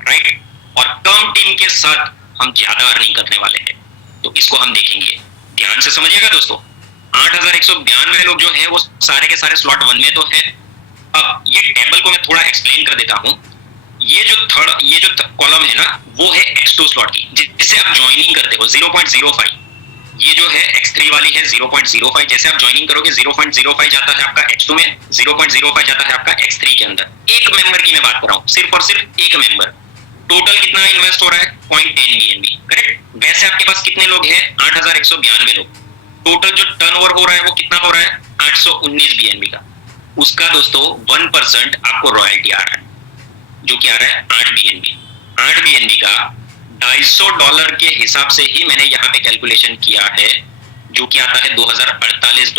राइट। और कम टीम के साथ हम ज्यादा अर्निंग करने वाले हैं, तो इसको हम देखेंगे, ध्यान से समझिएगा दोस्तों। 8,192 लोग जो है वो सारे के सारे स्लॉट 1 में तो है। अब ये टेबल को मैं थोड़ा एक्सप्लेन कर देता हूं। ये जो कॉलम है ना वो है X2 स्लॉट की, जिससे आप ज्वाइनिंग करते हो 0.05। ये जो है X3 वाली है 0.05। जैसे आप ज्वाइनिंग करोगे 0.05 जाता है आपका X2 में, 0.05 जाता है आपका X3 के अंदर। एक मेंबर की मैं बात कर रहा हूँ, सिर्फ और सिर्फ एक मेंबर। टोटल कितना इन्वेस्ट हो रहा है, 0.10 BNB, करेक्ट। वैसे आपके पास कितने लोग हैं, 8,192 लोग। टोटल जो टर्नओवर हो रहा है वो कितना हो रहा है, 819 BNB का। उसका दोस्तों 1% आपको रॉयल्टी आ रहा है, जो कि आ रहा है 8 BNB। 8 BNB का $250 के हिसाब से ही मैंने यहाँ पे कैलकुलेशन किया है, जो कि आता है $2,048।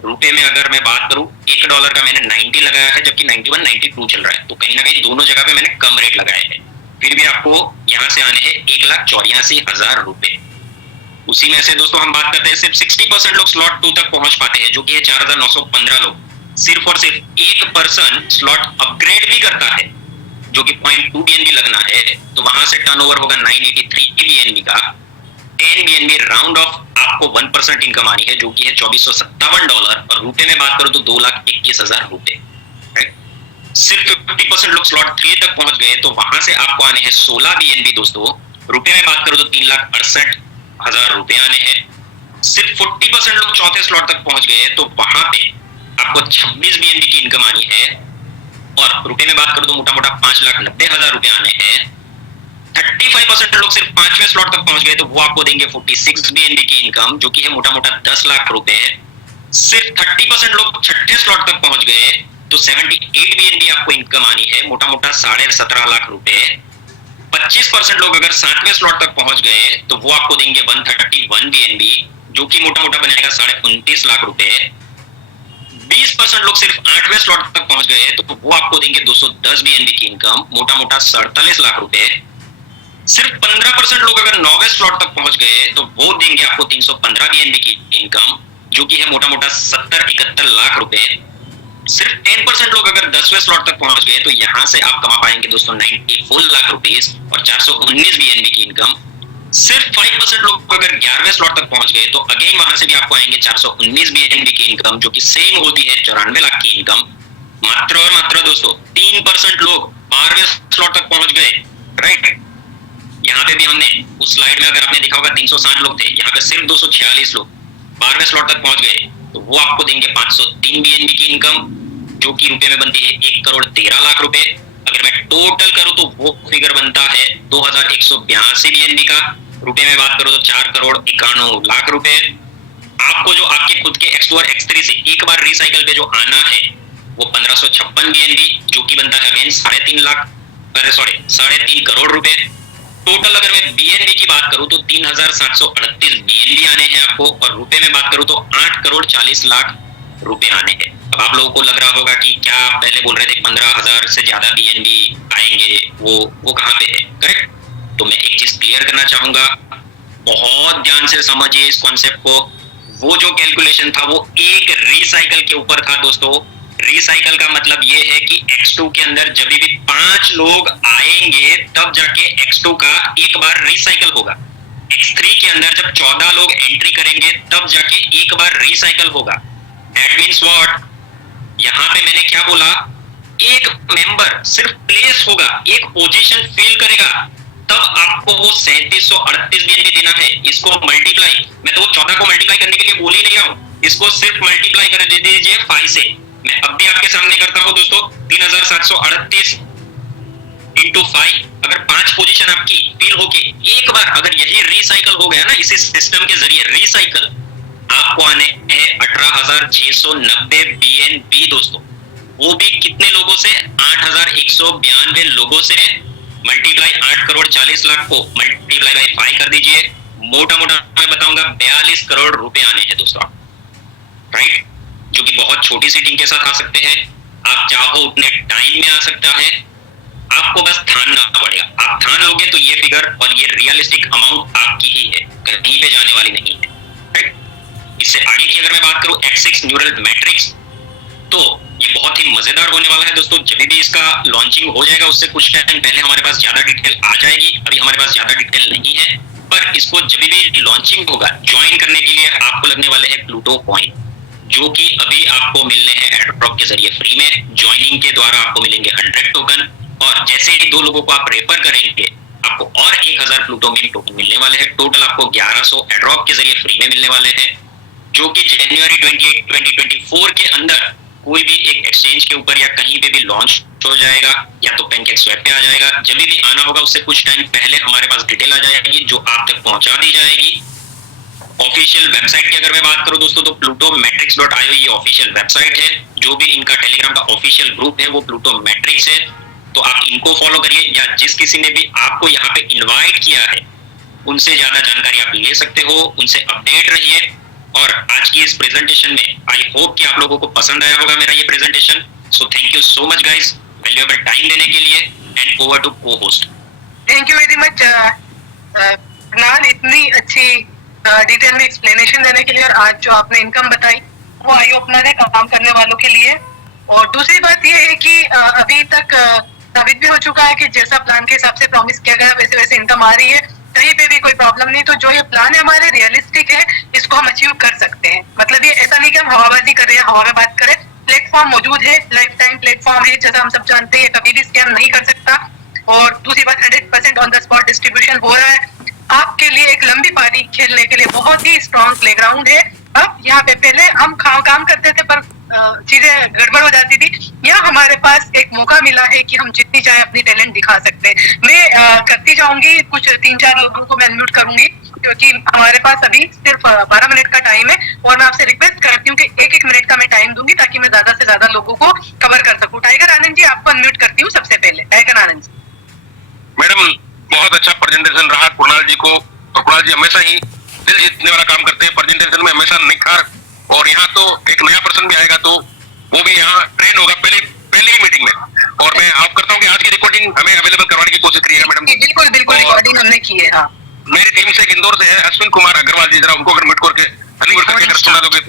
रुपए में अगर मैं बात करूं, $1 का मैंने 90 लगाया है, जबकि 91 92 चल रहा है। तो कहीं ना कहीं दोनों जगह पे मैंने कम रेट लगाए हैं। फिर भी आपको यहाँ से आने हैं 1,84,000 रुपए। उसी में से दोस्तों हम बात करते हैं सिर्फ 60% लोग स्लॉट 2 तक पहुंच पाते हैं, जो कि है 4,915 लोग। सिर्फ और सिर्फ 1% स्लॉट अपग्रेड भी करता है। जो कि 0.2 BNB लगना है, तो वहां से टर्नओवर होगा 983 BNB का। 10 BNB राउंड ऑफ आपको 1% इनकम आनी है, जो कि है $2457, और रुपए में बात करो तो 2,21,000 रुपए। सिर्फ 50% लोग स्लॉट 3 तक पहुंच गए, तो वहां से आपको आने हैं 16 BNB दोस्तों। रुपए में बात करो तो 3,68,000 रुपए आने हैं। सिर्फ 40% लोग चौथे स्लॉट तक पहुंच गए, तो वहां पे आपको 26 BNB की इनकम आनी है, और रुपए में बात करो तो मोटा मोटा 5,90,000 रुपए आने हैं। 35% लोग सिर्फ 5वें स्लॉट तक पहुंच गए, तो वो आपको देंगे 46 BNB की इनकम, जो कि है मोटा मोटा 10 लाख रुपए। सिर्फ 30% लोग छठे स्लॉट तक पहुंच गए, तो 78 BNB आपको इनकम आनी है, मोटा मोटा 17.5 लाख रुपए। 25% लोग अगर 7वें स्लॉट तक पहुंच गए, तो वो आपको देंगे 131 BNB, जो कि मोटा मोटा बनेगा 29.5 लाख रुपए। 20% लोग सिर्फ 8वें स्लॉट तक पहुंच गए, तो वो आपको देंगे 210 BNB की इनकम, मोटा मोटा 47 लाख रुपए। सिर्फ 15% लोग अगर 9वें स्लॉट तक पहुंच गए, तो वो देंगे आपको 315 BNB की इनकम, जो कि है मोटा मोटा 70-71 लाख रुपए। सिर्फ 10% लोग अगर 10वें स्लॉट तक पहुंच गए, तो यहां से आप कमा पाएंगे दोस्तों 94 लाख रुपीस और 419 BNB की इनकम। सिर्फ 5% लोग अगर 11वें स्लॉट तक पहुंच गए, तो अगेन वहां से भी आपको आएंगे 419 BNB की इनकम, जो कि सेम होती है 94 लाख की इनकम। मात्र और मात्र दोस्तों 3% लोग 12वें स्लॉट तक पहुंच गए, राइट। यहाँ पे भी हमने उस स्लाइड में अगर आपने देखा होगा 360 लोग थे, यहाँ पे सिर्फ 246 लोग 12वें स्लॉट तक पहुंच गए, तो वो आपको देंगे 503 BNB की इनकम, जो कि रुपए में बनती है 1,13,00,000 रुपए। अगर मैं टोटल करूं तो वो फिगर बनता है 2,182 BNB का। रुपए में बात करो तो 4,91,00,000 रुपए। आपको जो आपके खुद के X2 और X3 से एक बार रिसाइकल पे जो आना है, वो 1556 BNB, जो कि बनता है अगेन 3.5 करोड़ रुपए। टोटल अगर मैं BNB की बात करूं तो 3,738 BNB आने हैं आपको, और रुपए में बात करूं तो 8,40,00,000 रुपए आने हैं। अब आप लोगों को लग रहा होगा कि क्या पहले बोल रहे थे 15,000 से ज्यादा BNB आएंगे, वो कहाँ पे है, करेक्ट। तो मैं एक चीज क्लियर करना चाहूंगा, बहुत ध्यान से समझिए इस कॉन्सेप्ट को। वो जो कैलकुलेशन था वो एक रिसाइकल के ऊपर था दोस्तों। रिसाइकल का मतलब ये है कि X2 के अंदर जब भी 5 लोग आएंगे, तब जाके X2 का एक बार रिसाइकल होगा। X3 के अंदर जब 14 लोग एंट्री करेंगे, तब जाके एक बार रिसाइकल होगा। That means what? यहाँ पे मैंने क्या बोला, एक मेंबर सिर्फ प्लेस होगा, एक पोजीशन फिल करेगा, तब आपको वो 3738 BNB देना है। इसको मल्टीप्लाई, मैं तो वो 14 को मल्टीप्लाई करने के लिए बोल ही नहीं रहा हूँ, इसको सिर्फ मल्टीप्लाई कर दे दीजिए 5 से। मैं अब भी आपके सामने करता हूँ दोस्तों, 3,738 इंटू 5। अगर 5 पोजीशन आपकी फिल होके एक बार अगर यही रिसाइकल हो गया ना, इसी सिस्टम के जरिए रिसाइकल, आपको आने हैं 18,690 BNB दोस्तों। वो भी कितने लोगों से, 8,192 लोगों से। मल्टीप्लाई 8,40,00,000 को मल्टीप्लाई बाय 5 कर दीजिए, मोटा मोटा मैं बताऊंगा 42 करोड़ रुपए आने हैं दोस्तों, राइट। जो कि बहुत छोटी सी टीम के साथ आ सकते हैं, आप चाहो उतने टाइम में आ सकता है, आपको बस ठानना पड़ेगा। आप ठान लोगे तो ये फिगर और ये रियलिस्टिक अमाउंट आपकी ही है, कहीं पे जाने वाली नहीं है, राइट। इससे आगे की अगर मैं बात करूं X6 न्यूरल मैट्रिक्स, तो ये बहुत ही मजेदार होने वाला है दोस्तों। जब भी इसका लॉन्चिंग हो जाएगा, उससे कुछ टाइम पहले हमारे पास ज्यादा डिटेल आ जाएगी। अभी हमारे पास ज्यादा डिटेल नहीं है, पर इसको जब भी लॉन्चिंग होगा, ज्वाइन करने के लिए आपको लगने वाले हैं प्लूटो पॉइंट, जो कि अभी आपको मिलने हैं एयरड्रॉप के जरिए फ्री में। ज्वाइनिंग के द्वारा आपको मिलेंगे 100 टोकन, और जैसे ही 2 लोगों को आप रेफर करेंगे, आपको और 1000 प्लूटो मीम टोकन मिलने वाले हैं। टोटल आपको 1100 एयरड्रॉप के जरिए फ्री में मिलने वाले हैं, जो कि जनवरी 28, 2024 के अंदर कोई भी एक एक्सचेंज के ऊपर या कहीं पे भी लॉन्च हो जाएगा, या तो पेनकेक स्वैप पे आ जाएगा। जब भी आना होगा उससे कुछ टाइम पहले हमारे पास डिटेल आ जाएगी, जो आप तक पहुंचा दी जाएगी। ऑफिशियल वेबसाइट की अगर मैं बात करूं दोस्तों, तो plutometrics.io ये ऑफिशियल वेबसाइट है। जो भी इनका टेलीग्राम का ऑफिशियल ग्रुप है वो प्लूटो मैट्रिक्स है, तो आप इनको फॉलो करिए, या जिस किसी ने भी आपको यहाँ पे इनवाइट किया है उनसे ज्यादा जानकारी आप ले सकते हो, उनसे अपडेट रहिए। और आज की इस प्रेजेंटेशन में आई होप कि आप लोगों को पसंद आया होगा मेरा ये presentation. So thank you so much guys, valuable time देने के लिए, and over to co-host. Thank you very much Kunal, इतनी अच्छी डिटेल में एक्सप्लेनेशन देने के लिए। और आज जो आपने इनकम बताई वो आई ओपनर है काम करने वालों के लिए। और दूसरी बात ये है कि अभी तक साबित भी हो चुका है कि जैसा प्लान के हिसाब से प्रॉमिस किया गया वैसे वैसे इनकम आ रही है, कहीं पे भी कोई प्रॉब्लम नहीं। तो जो ये प्लान है हमारे रियलिस्टिक है, इसको हम अचीव कर सकते हैं। मतलब ये ऐसा नहीं कि हम हवाबाजी कर रहे हैं, हवा में बात करें। प्लेटफॉर्म मौजूद है, लाइफ टाइम प्लेटफॉर्म है, जैसा हम सब जानते हैं, कभी भी स्कैम नहीं कर सकता। और दूसरी बात 100% ऑन द स्पॉट डिस्ट्रीब्यूशन हो रहा है। आपके लिए एक लंबी पारी खेलने के लिए बहुत ही स्ट्रॉन्ग प्लेग्राउंड है। अब यहाँ पे पहले हम काम करते थे पर चीजें गड़बड़ हो जाती थी। यहाँ हमारे पास एक मौका मिला है कि हम जितनी चाहे अपनी टैलेंट दिखा सकते हैं। मैं करती जाऊंगी, कुछ 3-4 लोगों को मैं अनम्यूट करूंगी क्योंकि हमारे पास अभी सिर्फ 12 मिनट का टाइम है और मैं आपसे रिक्वेस्ट करती हूँ कि 1-1 मिनट का मैं टाइम दूंगी ताकि मैं ज्यादा से ज्यादा लोगों को कवर कर सकूं। टाइगर आनंद जी, आपको अनम्यूट करती हूँ सबसे पहले। टाइगर आनंद जी। मैडम, बहुत अच्छा प्रेजेंटेशन रहा कुणाल जी को। और कुणाल जी हमेशा ही दिल जीतने वाला काम करते हैं, प्रेजेंटेशन में हमेशा निखार। और यहाँ तो एक नया पर्सन भी आएगा तो वो भी यहाँ ट्रेन होगा पहली मीटिंग में। और मैं आप करता हूँ कि आज की रिकॉर्डिंग हमें अवेलेबल करवाने की कोशिश करिएगा मैडम। बिल्कुल बिल्कुल, रिकॉर्डिंग हमने की है। हाँ, मेरी टीम से एक इंदौर से है अश्विन कुमार अग्रवाल जी, जरा उनको अगर म्यूट करके अनम्यूट करके अगर सुना दोगे।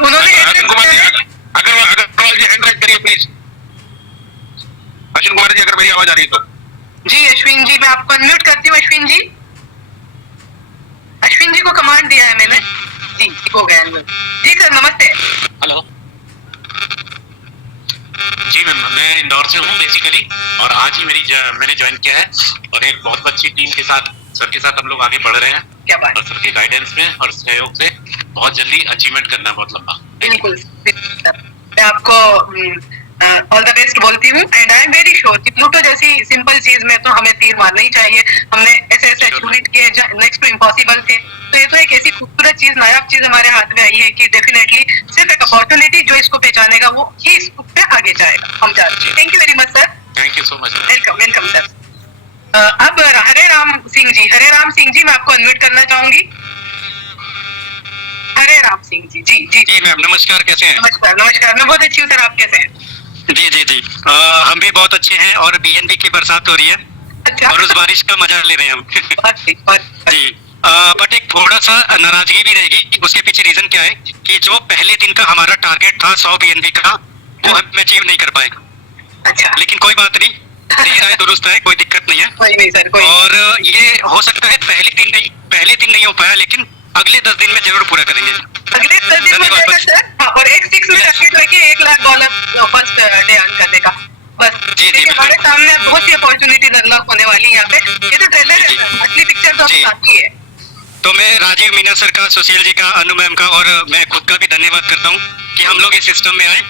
उन्होंने अश्विन कुमार जी अग्रवाल जी हैंड राइज करिए प्लीज। अश्विन कुमार जी, अगर मेरी आवाज आ रही है तो। जी अश्विन जी, मैं आपको अनम्यूट करती हूँ। अश्विन जी, अश्विन जी को कमांड दिया है मैंने। जी हो गया अनम्यूट। जी सर, नमस्ते। हेलो जी मैम, मैं इंदौर से हूँ बेसिकली, और आज ही मैंने ज्वाइन किया है और एक बहुत अच्छी टीम के साथ, सर के साथ हम लोग आगे बढ़ रहे हैं। क्या बात। और सर के गाइडेंस में और सहयोग से बहुत जल्दी अचीवमेंट करना है, बहुत लंबा। बिल्कुल, मैं आपको ऑल द बेस्ट बोलती हूँ। And I am very sure कि प्लूटो जैसी सिंपल चीज में तो हमें तीर मारना ही चाहिए। हमने ऐसे अचीवमेंट किए नेक्स्ट टू इम्पॉसिबल थे, तो ये तो एक ऐसी खूबसूरत चीज, नायाब चीज हमारे हाथ में आई है कि डेफिनेटली सिर्फ एक अपॉर्चुनिटी जो इसको पहचानेगा वो ही इस पे आगे जाएगा। हम चाहते हैं। Thank you very much sir. Thank you so much. Welcome welcome sir. अब हरे राम सिंह जी, मैं आपको अनम्यूट करना चाहूंगी। हरे राम सिंह जी। जी जी जी मैम, नमस्कार, कैसे हैं? नमस्कार नमस्कार, मैं बहुत अच्छी हूँ सर, आप कैसे हैं? जी जी जी, हम भी बहुत अच्छे हैं और बीएनबी की बरसात हो रही है अच्छा, और उस बारिश का मजा ले रहे हैं हम। बहुत ठीक, बहुत जी, बट एक थोड़ा सा नाराजगी भी रहेगी कि उसके पीछे रीजन क्या है कि जो पहले दिन का हमारा टारगेट था 100 बीएनबी का, वो हम अचीव नहीं कर पाए। अच्छा, लेकिन कोई बात नहीं, देर आए दुरुस्त है, कोई दिक्कत नहीं है। कोई नहीं सर, कोई और ये हो सकता है पहले दिन नहीं हो पाया, लेकिन अगले 10 दिन में जरूर पूरा करेंगे। अगले 10 दिन में जाएगा सर। हाँ, और एक 6 में टारगेट रखिए $1 लाख फर्स्ट डे अर्न करने का। बस जी, देखिए, बिल्कुल। हमारे सामने बहुत सी अपॉर्चुनिटी अनलॉक होने वाली है यहाँ पे। ये तो ट्रेलर है जी, सर, असली पिक्चर तो जी। बाकी है। तो मैं राजीव मीना सर का, सुशील जी का, अनु मैम का और मैं खुद का भी धन्यवाद करता हूँ कि हम लोग इस सिस्टम में आए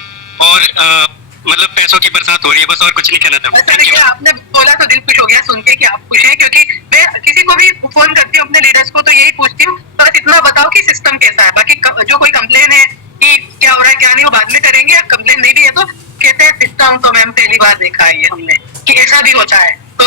और मतलब पैसों की बरसात हो रही है, बस और कुछ नहीं कहना अच्छा, चाहूँ। देखिए आपने बोला तो दिल खुश हो गया सुन के कि आप खुश हैं, क्योंकि मैं किसी को भी फोन करती हूँ अपने लीडर्स को तो यही पूछती हूँ, बस इतना बताओ कि सिस्टम कैसा है। बाकी जो कोई कंप्लेन है कि क्या हो रहा है क्या नहीं, वो बाद में करेंगे। कंप्लेन नहीं भी है तो कहते हैं सिस्टम तो मैम पहली बार देखा है ये हमने कि ऐसा भी होता है। तो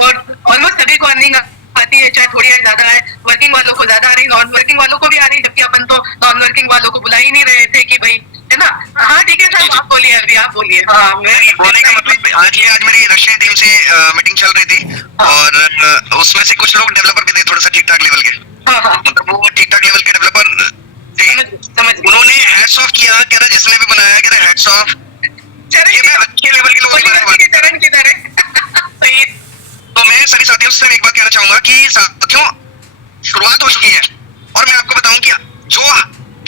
और ऑलमोस्ट सभी को अर्निंग आती है, चाहे थोड़ी ज्यादा है। वर्किंग वालों को ज्यादा आ रही, नॉन वर्किंग वालों को भी आ रही, जबकि अपन तो नॉन वर्किंग वालों को बुला ही नहीं रहे थे कि भाई, है ना। हाँ ठीक है सर, आप बोलिए, अभी आप बोलिए। हाँ, बोलने का मतलब आज मेरी रशियन टीम से मीटिंग चल रही थी और उसमें से कुछ लोग डेवलपर भी थे थोड़ा सा ठीक ठाक लेवल के। हाँ हाँ, मतलब वो ठीक ठाक लेवल के डेवलपर थे। समझ उन्होंने हैट्स ऑफ किया, कह रहा जिसने भी बनाया, कह रहा हैट्स ऑफ। ये मैं अच्छे लेवल के लोगों की चरण किधर है? सही है। तो मैं सभी साथियों से एक बात कहना चाहूंगा कि साथियों, शुरुआत हो चुकी है और मैं आपको बताऊं कि जो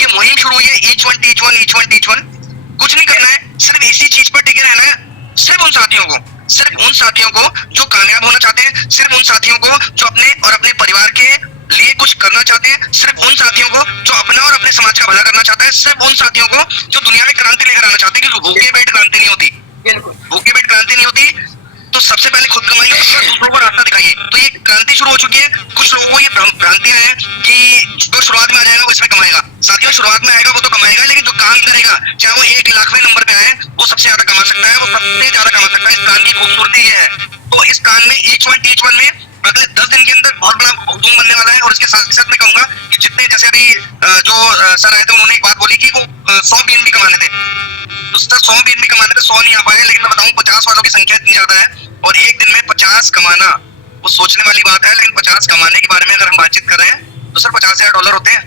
ये मुहिम शुरू हुई है, ईच वन कुछ नहीं करना है, सिर्फ इसी चीज पर टिके रहना है। सिर्फ उन साथियों को जो कामयाब होना चाहते हैं, सिर्फ उन साथियों को जो अपने और अपने परिवार के लिए कुछ करना चाहते हैं, सिर्फ उन साथियों को जो अपना और अपने समाज का भला करना चाहता है, सिर्फ उन साथियों को जो दुनिया में क्रांति लेकर आना चाहते हैं। क्योंकि भूखे पेट क्रांति नहीं होती, भूखे पेट क्रांति नहीं होती। तो सबसे पहले खुद कमाइए, दूसरों को रास्ता दिखाइए। तो ये क्रांति शुरू हो चुकी है। कुछ लोगों को ये भ्रांतियां हैं कि जो शुरुआत में आ जाएगा वो इसमें कमाएगा। साथियों, शुरुआत में आएगा वो तो कमाएगा, लेकिन जो काम करेगा, चाहे वो 1 लाखवें नंबर पे आए, वो सबसे ज्यादा कमा सकता है, वो सबसे ज्यादा कमा सकता है। इस कान की खूबसूरती ये है। तो इस कान में ईच वन में अगले 10 दिन के अंदर बहुत बड़ा धूम बनने वाला है। और इसके साथ साथ मैं कहूंगा कि जितने, जैसे अभी जो सर आए थे, उन्होंने एक बात बोली कि वो 100 बीएनबी कमाने थे। तो सर 100 बीएनबी कमाने थे, 100 नहीं आ पाए, लेकिन मैं बताऊं 50 वालों की संख्या इतनी ज्यादा है और एक दिन में 50 कमाना वो सोचने वाली बात है। लेकिन 50 कमाने के बारे में अगर हम बातचीत कर रहे हैं तो सर $50,000 होते हैं।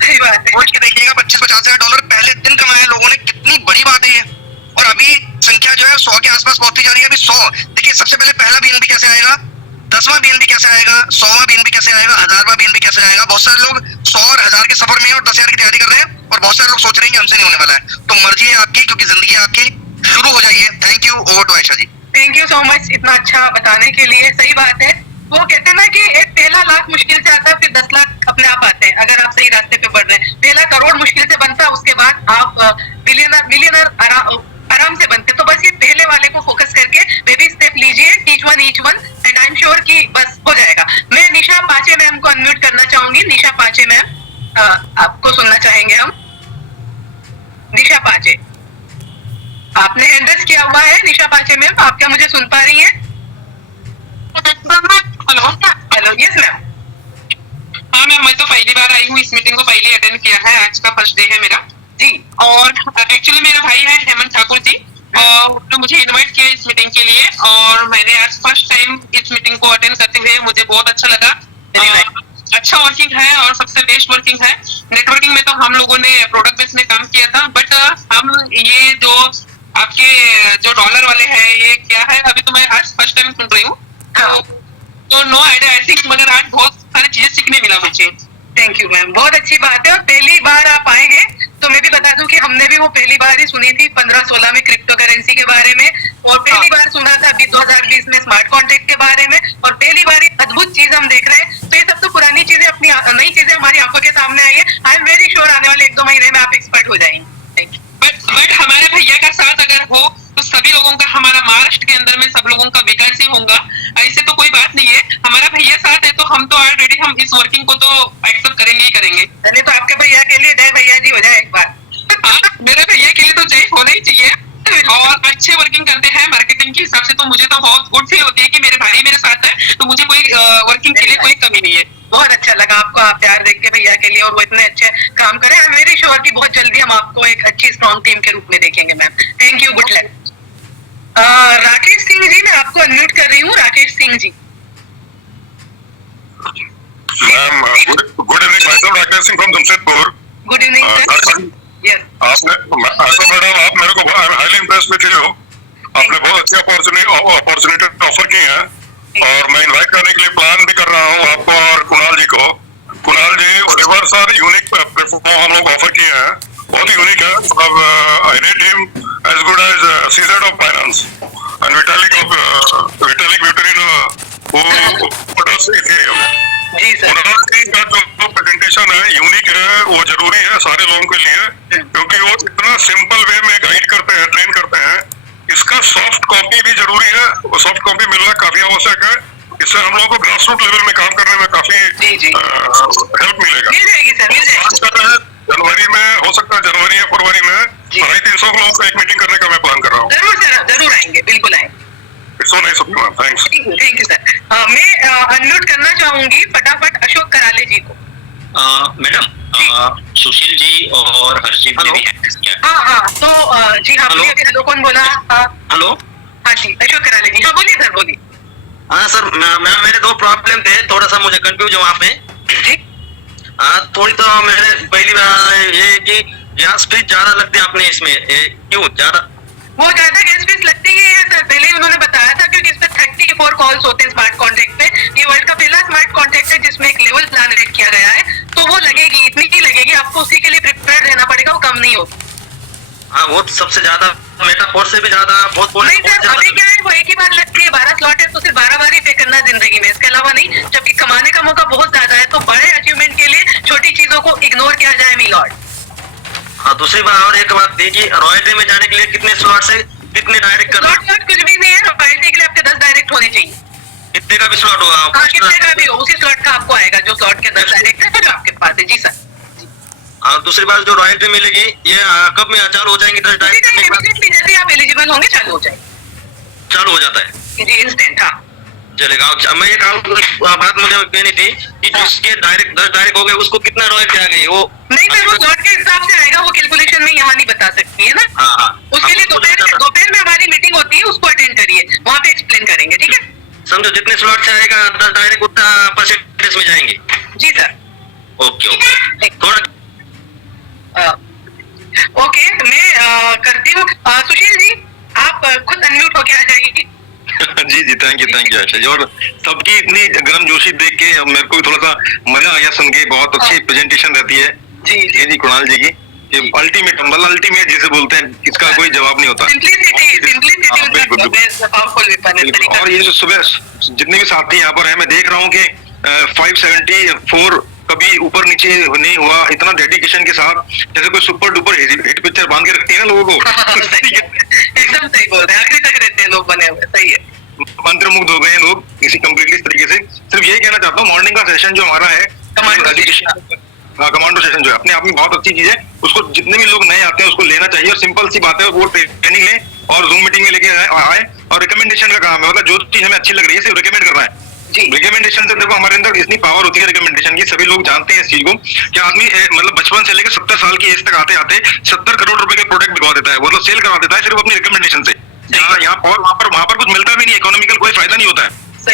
सही बात है। सोच के देखिएगा, $25,000-50,000 पहले दिन कमाए लोगों ने, कितनी बड़ी बात है ये। और अभी संख्या जो है 100 के आसपास पहुंचती जा रही है। अभी 100 देखिए, सबसे पहले पहला बीएनबी कैसे आएगा, 10वां बीएनबी कैसे आएगा, 100वां बीएनबी कैसे आएगा, 1000वां बीएनबी कैसे आएगा। बहुत सारे लोग 100 और 1000 के सफर में हैं और 10,000 की तैयारी कर रहे हैं, और बहुत सारे लोग सोच रहे हैं कि हमसे नहीं होने वाला है। तो मर्जी है आपकी, क्योंकि जिंदगी है आपकी। शुरू हो जाइए। Thank you. Over to Ayesha ji. Thank you so much इतना अच्छा बताने के लिए। सही बात है, वो कहते हैं ना कि एक पहला लाख मुश्किल से आता है, फिर 10 लाख अपने आप आते हैं अगर आप सही रास्ते पे बढ़ रहे हैं। पहला करोड़ मुश्किल से बनता है, उसके बाद आप मिलियनर आराम से बनते। तो बस ये पहले वाले को फोकस करके बेबी स्टेप लीजिए, teach one and I am sure कि बस हो जाएगा। मैं निशा पाचे मैम को अनम्यूट करना चाहूंगी। निशा पाचे मैम, आपको सुनना चाहेंगे हम। निशा पाचे, आपने हैंड रेज किया हुआ है। निशा पाचे मैम, आप क्या मुझे सुन पा रही हैं? Hello, yes ma'am. हाँ मैम, मैं तो पहली बार आई हूँ, इस मीटिंग को पहले अटेंड किया है, आज का फर्स्ट डे है मेरा जी। और एक्चुअली मेरा भाई है हेमंत ठाकुर जी, और उन्होंने मुझे इनवाइट किया इस मीटिंग के लिए, और मैंने आज फर्स्ट टाइम इस मीटिंग को अटेंड करते हुए मुझे बहुत अच्छा लगा। अच्छा वर्किंग है और सबसे बेस्ट वर्किंग है। नेटवर्किंग में तो हम लोगों ने प्रोडक्ट बेस में काम किया था, बट हम ये जो आपके जो डॉलर वाले हैं ये क्या है, अभी तो मैं आज फर्स्ट टाइम सुन रही हूँ, तो नो आइडिया। आई थिंक मगर आज बहुत सारी चीजें सीखने मिला मुझे। थैंक यू मैम, बहुत अच्छी बात है। और पहली बार आप आए हैं तो मैं भी बता दूं कि हमने भी वो पहली बार ही सुनी थी 15-16 में क्रिप्टो करेंसी के बारे में, और पहली बार सुना था अभी 2020 में स्मार्ट कॉन्ट्रैक्ट के बारे में, और पहली बार ही अद्भुत चीज हम देख रहे हैं। तो ये सब तो पुरानी चीजें, अपनी नई चीजें हमारी आंखों के सामने आई है। आई एम वेरी श्योर आने वाले 1-2 महीने में आप एक्सपर्ट हो जाएंगे। बट हमारे भैया का साथ अगर हो तो सभी लोगों का, हमारा महाराष्ट्र के अंदर में सब लोगों का विकास ही होगा, ऐसे तो कोई बात नहीं है। हमारा भैया साथ है तो हम तो ऑलरेडी हम इस वर्किंग को तो एक्सेप्ट करेंगे ही करेंगे। चलिए, तो आपके भैया के लिए जय भैया जी हो जाए एक बार। हाँ, मेरे भैया के लिए तो जय होना ही चाहिए, और अच्छे वर्किंग करते हैं मार्केटिंग के हिसाब से। तो मुझे तो बहुत गुड फील होती है कि मेरे भाई मेरे साथ है, तो मुझे कोई वर्किंग के लिए कोई कमी नहीं है। बहुत अच्छा लगा आपको आप प्यार देख के भैया के लिए, और वो इतने अच्छे काम करें। आई एम वेरी श्योर कि बहुत जल्दी हम आपको एक अच्छी स्ट्रॉन्ग टीम के रूप में देखेंगे ma'am. Thank you, good luck. Rakesh Singh ji, मैं आपको अनम्यूट कर रही हूँ। Rakesh Singh ji. Ma'am, good evening. मैं Rakesh Singh from Jamshedpur. Good evening sir. Yes. आपने आशा मैडम, आप मेरे को हाईली इम्प्रेस विथ यू। आपने बहुत अच्छी अपॉर्चुनिटी ऑफर की है, और मैं इनवाइट करने के लिए प्लान भी कर रहा हूँ आपको और कुणाल जी को। कुणाल जी, रिवर्स और यूनिक प्लेटफॉर्म हम लोग ऑफर किए हैं, बहुत ही यूनिक है। मतलब I rate him as good as CZ of Binance and Vitalik Victorino who does Ethereum. जी सर। का जो प्रेजेंटेशन है यूनिक है, वो जरूरी है सारे लोगों के लिए, क्योंकि वो इतना सिंपल वे में गाइड करते हैं, ट्रेन करते हैं। इसका सॉफ्ट कॉपी भी जरूरी है, वो सॉफ्ट कॉपी मिलना काफी आवश्यक है। इससे हम लोगों को ग्रास रूट लेवल में काम करने में काफी हेल्प मिलेगा। मिल जाएगी सर, मिल जाएगी। जनवरी में हो सकता है, जनवरी या फरवरी में 250-300 लोगों को एक मीटिंग करने का मैं प्लान कर रहा हूँ। जरूर सर, जरूर आएंगे, बिल्कुल आएंगे। So nice of you ma'am, thanks. Thank you sir. मैं अनम्यूट करना चाहूंगी फटाफट अशोक कराले जी को। मैडम, सुशील जी और हर्षित जी भी हैं। हाँ, तो जी हाँ, बोलिए। हेलो, कौन बोला? हेलो। हाँ जी, अशोक कराले जी। हाँ बोलिए सर, बोलिए। हाँ सर, मैम मेरे 2 प्रॉब्लम थे, थोड़ा सा मुझे कंफ्यूज हूँ वहाँ पे। थोड़ी तो मैंने पहली बार ये कि गैस फीस ज्यादा लगती है आपने इसमें, क्यों ज्यादा? वो ज्यादा गैस फीस लगती ही है सर, पहले ही उन्होंने बताया था, क्योंकि इसमें 34 कॉल्स होते हैं स्मार्ट कॉन्ट्रैक्ट पे। ये वर्ल्ड का पहला स्मार्ट कॉन्ट्रैक्ट है जिसमें एक लेवल प्लान ऐड किया गया है, तो वो लगेगी, इतनी ही लगेगी। आपको उसी के लिए प्रिपेयर रहना पड़ेगा, वो कम नहीं होगी। हाँ, वो सबसे ज्यादा मेटाफोर से भी ज्यादा बहुत नहीं सर, अभी क्या है, वो एक ही बार लगती है। 12 स्लॉट है तो सिर्फ 12 बार ही पे करना जिंदगी में, इसके अलावा नहीं। जबकि कमाने का मौका बहुत ज्यादा है, तो बड़े अचीवमेंट के लिए छोटी चीजों को इग्नोर किया जाए मी लॉर्ड। हाँ, दूसरी बात और एक बात थी कि रॉयल्टी में जाने के लिए कितने स्लॉट से कितने डायरेक्ट करना? स्लॉट कुछ भी नहीं है, रॉयल्टी के लिए आपके 10 डायरेक्ट होने चाहिए। कितने का भी स्लॉट होगा? हाँ, कितने का भी हो, उसी स्लॉट का आपको आएगा जो स्लॉट के 10 डायरेक्ट है जो आपके पास है। जी सर। हाँ, दूसरी बात जो रॉयल्टी मिलेगी ये कब में चालू हो जाएंगी? 10 डायरेक्ट जैसे आप एलिजिबल होंगे चालू हो जाएगी। चालू हो जाता है जी, इंस्टेंट। हाँ चलेगा। मैं एक बात मुझे कहनी थी कि जिसके डायरेक्ट 10 डायरेक्ट हो गए उसको कितना रॉयल्टी आ गई? वो नहीं सर, वो स्लॉट के हिसाब से आएगा, वो कैलकुलेशन में यहाँ नहीं बता सकती है ना। हाँ, उसके लिए दोपहर में हमारी मीटिंग होती है, उसको अटेंड करिए, वहाँ पे एक्सप्लेन करेंगे। ठीक है, समझो जितने स्लॉट से आएगा 10 डायरेक्ट उतना परसेंटेज में जाएंगे। जी सर। ओके थोड़ा ओके, मैं करती हूँ। सुशील जी, आप खुद अनम्यूट होके आ जाएगी। जी जी, थैंक यू आशा जी। और सबकी इतनी गर्मजोशी देख के मेरे को भी थोड़ा सा मजा आया सुन के। बहुत अच्छी प्रेजेंटेशन रहती है जी जी कुणाल जी की। ये अल्टीमेट मतलब अल्टीमेट जिसे बोलते हैं, इसका कोई जवाब नहीं होता। और ये जो सुबह जितने भी साथी यहाँ पर हैं, मैं देख रहा हूँ कि 574 कभी ऊपर नीचे नहीं हुआ, इतना डेडिकेशन के साथ, जैसे कोई सुपर डुपर हिट पिक्चर बांध के रखती है ना लोगों को। एकदम सही बोल रहे हैं, आखिरी तक रहते हैं लोग बने हुए, सही है। मंत्रमुग्ध हो गए हैं लोग इसी कम्प्लीटली इस तरीके से। सिर्फ यही कहना चाहता हूँ, मॉर्निंग का सेशन जो हमारा है कमांडो सेशन जो है अपने आप में बहुत अच्छी चीज है। उसको जितने भी लोग नए आते हैं उसको लेना चाहिए, और सिंपल सी बात है वो ट्रेनिंग लें और जूम मीटिंग में लेके आए। और रिकमेंडेशन का काम है, मतलब जो चीज हमें अच्छी लग रही है सिर्फ रिकमेंड करना है जी। रिकमेंडेशन से देखो हमारे अंदर इतनी पावर होती है रिकमेंडेशन की, सभी लोग जानते हैं इस चीज को कि आदमी मतलब बचपन से लेकर 70 साल की एज तक आते आते 70 करोड़ रुपए के प्रोडक्ट बिकवा देता है, मतलब सेल करवा देता है सिर्फ अपनी रिकमेंडेशन से। यहाँ और वहाँ पर कुछ मिलता भी नहीं, इकोनॉमिकल कोई फायदा नहीं होता है।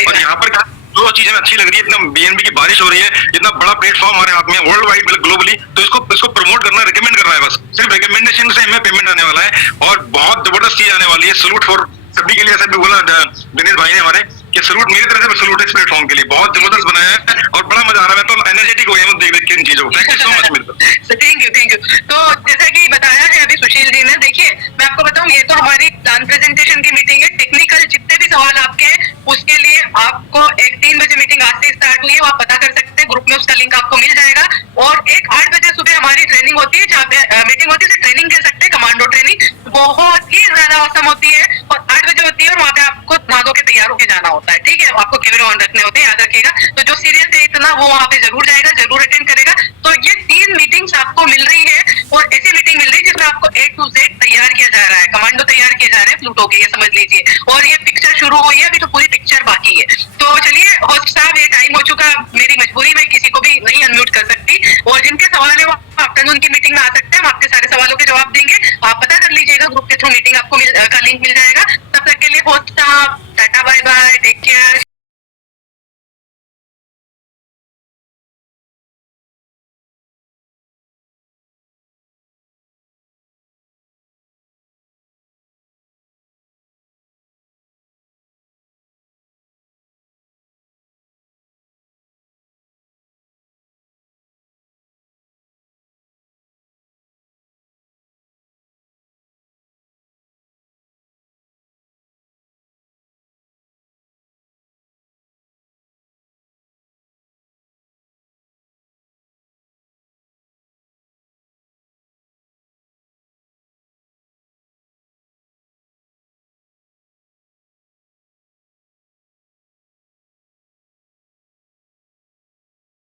और यहाँ पर जो चीज हमें अच्छी लग रही है, इतना बीएनबी की बारिश हो रही है, इतना बड़ा प्लेटफॉर्म हमारे हाथ में वर्ल्ड वाइड ग्लोबली, तो इसको प्रमोट करना, रिकमेंड करना है बस। सिर्फ रिकमेंडेशन से हमें पेमेंट आने वाला है और बहुत जबरदस्त चीज आने वाली है। सलूट फॉर सभी के लिए, ऐसा भी बोला दिनेश भाई ने हमारे कि सलूट, मेरी तरफ से सलूट है इस प्लेटफॉर्म के लिए। बहुत जबरदस्त बनाया है और बड़ा मजा आ रहा है, तो एनर्जेटिक हो गया मैं देख के इन चीजों को। थैंक यू सो मच मिलकर। Thank you. तो जैसा कि बताया है अभी सुशील जी ने, देखिए मैं आपको बताऊं, ये तो हमारी प्लान प्रेजेंटेशन की मीटिंग है। टेक्निकल जितने भी सवाल आपके हैं उसके लिए आपको एक 3 बजे मीटिंग आज से स्टार्ट हुई है, आप पता कर सकते हैं, ग्रुप में उसका लिंक आपको मिल जाएगा। और 8 बजे सुबह हमारी ट्रेनिंग होती है, जहाँ पे मीटिंग होती है, ट्रेनिंग कह सकते हैं, कमांडो ट्रेनिंग बहुत ही ज्यादा औसम होती है और 8 बजे होती है और वहाँ पे आपको नहा धो के तैयार होकर जाना होता है, ठीक है। आपको कैमरे ऑन रखने होते हैं, याद रखिएगा। तो जो सीरियस है इतना वो वहाँ पे जरूर जाएगा, जरूर अटेंड करेगा। तो ये 3 मीटिंग्स आपको मिल रही है और ऐसी मीटिंग मिल रही है जिसमें आपको A to Z तैयार किया जा रहा है, कमांडो तैयार किए जा रहे हैं प्लूटो के, ये समझ लीजिए। और ये पिक्चर शुरू हुई है, अभी तो पूरी पिक्चर बाकी है। तो चलिए होस्ट साहब, ये टाइम हो चुका, मेरी मजबूरी में किसी को भी नहीं अनम्यूट कर सकती, और जिनके सवाल है वो आफ्टरनून की मीटिंग में आ सकते हैं, हम आपके सारे सवालों के जवाब देंगे। आप पता कर लीजिएगा, ग्रुप के थ्रू मीटिंग आपको का लिंक मिल जाएगा।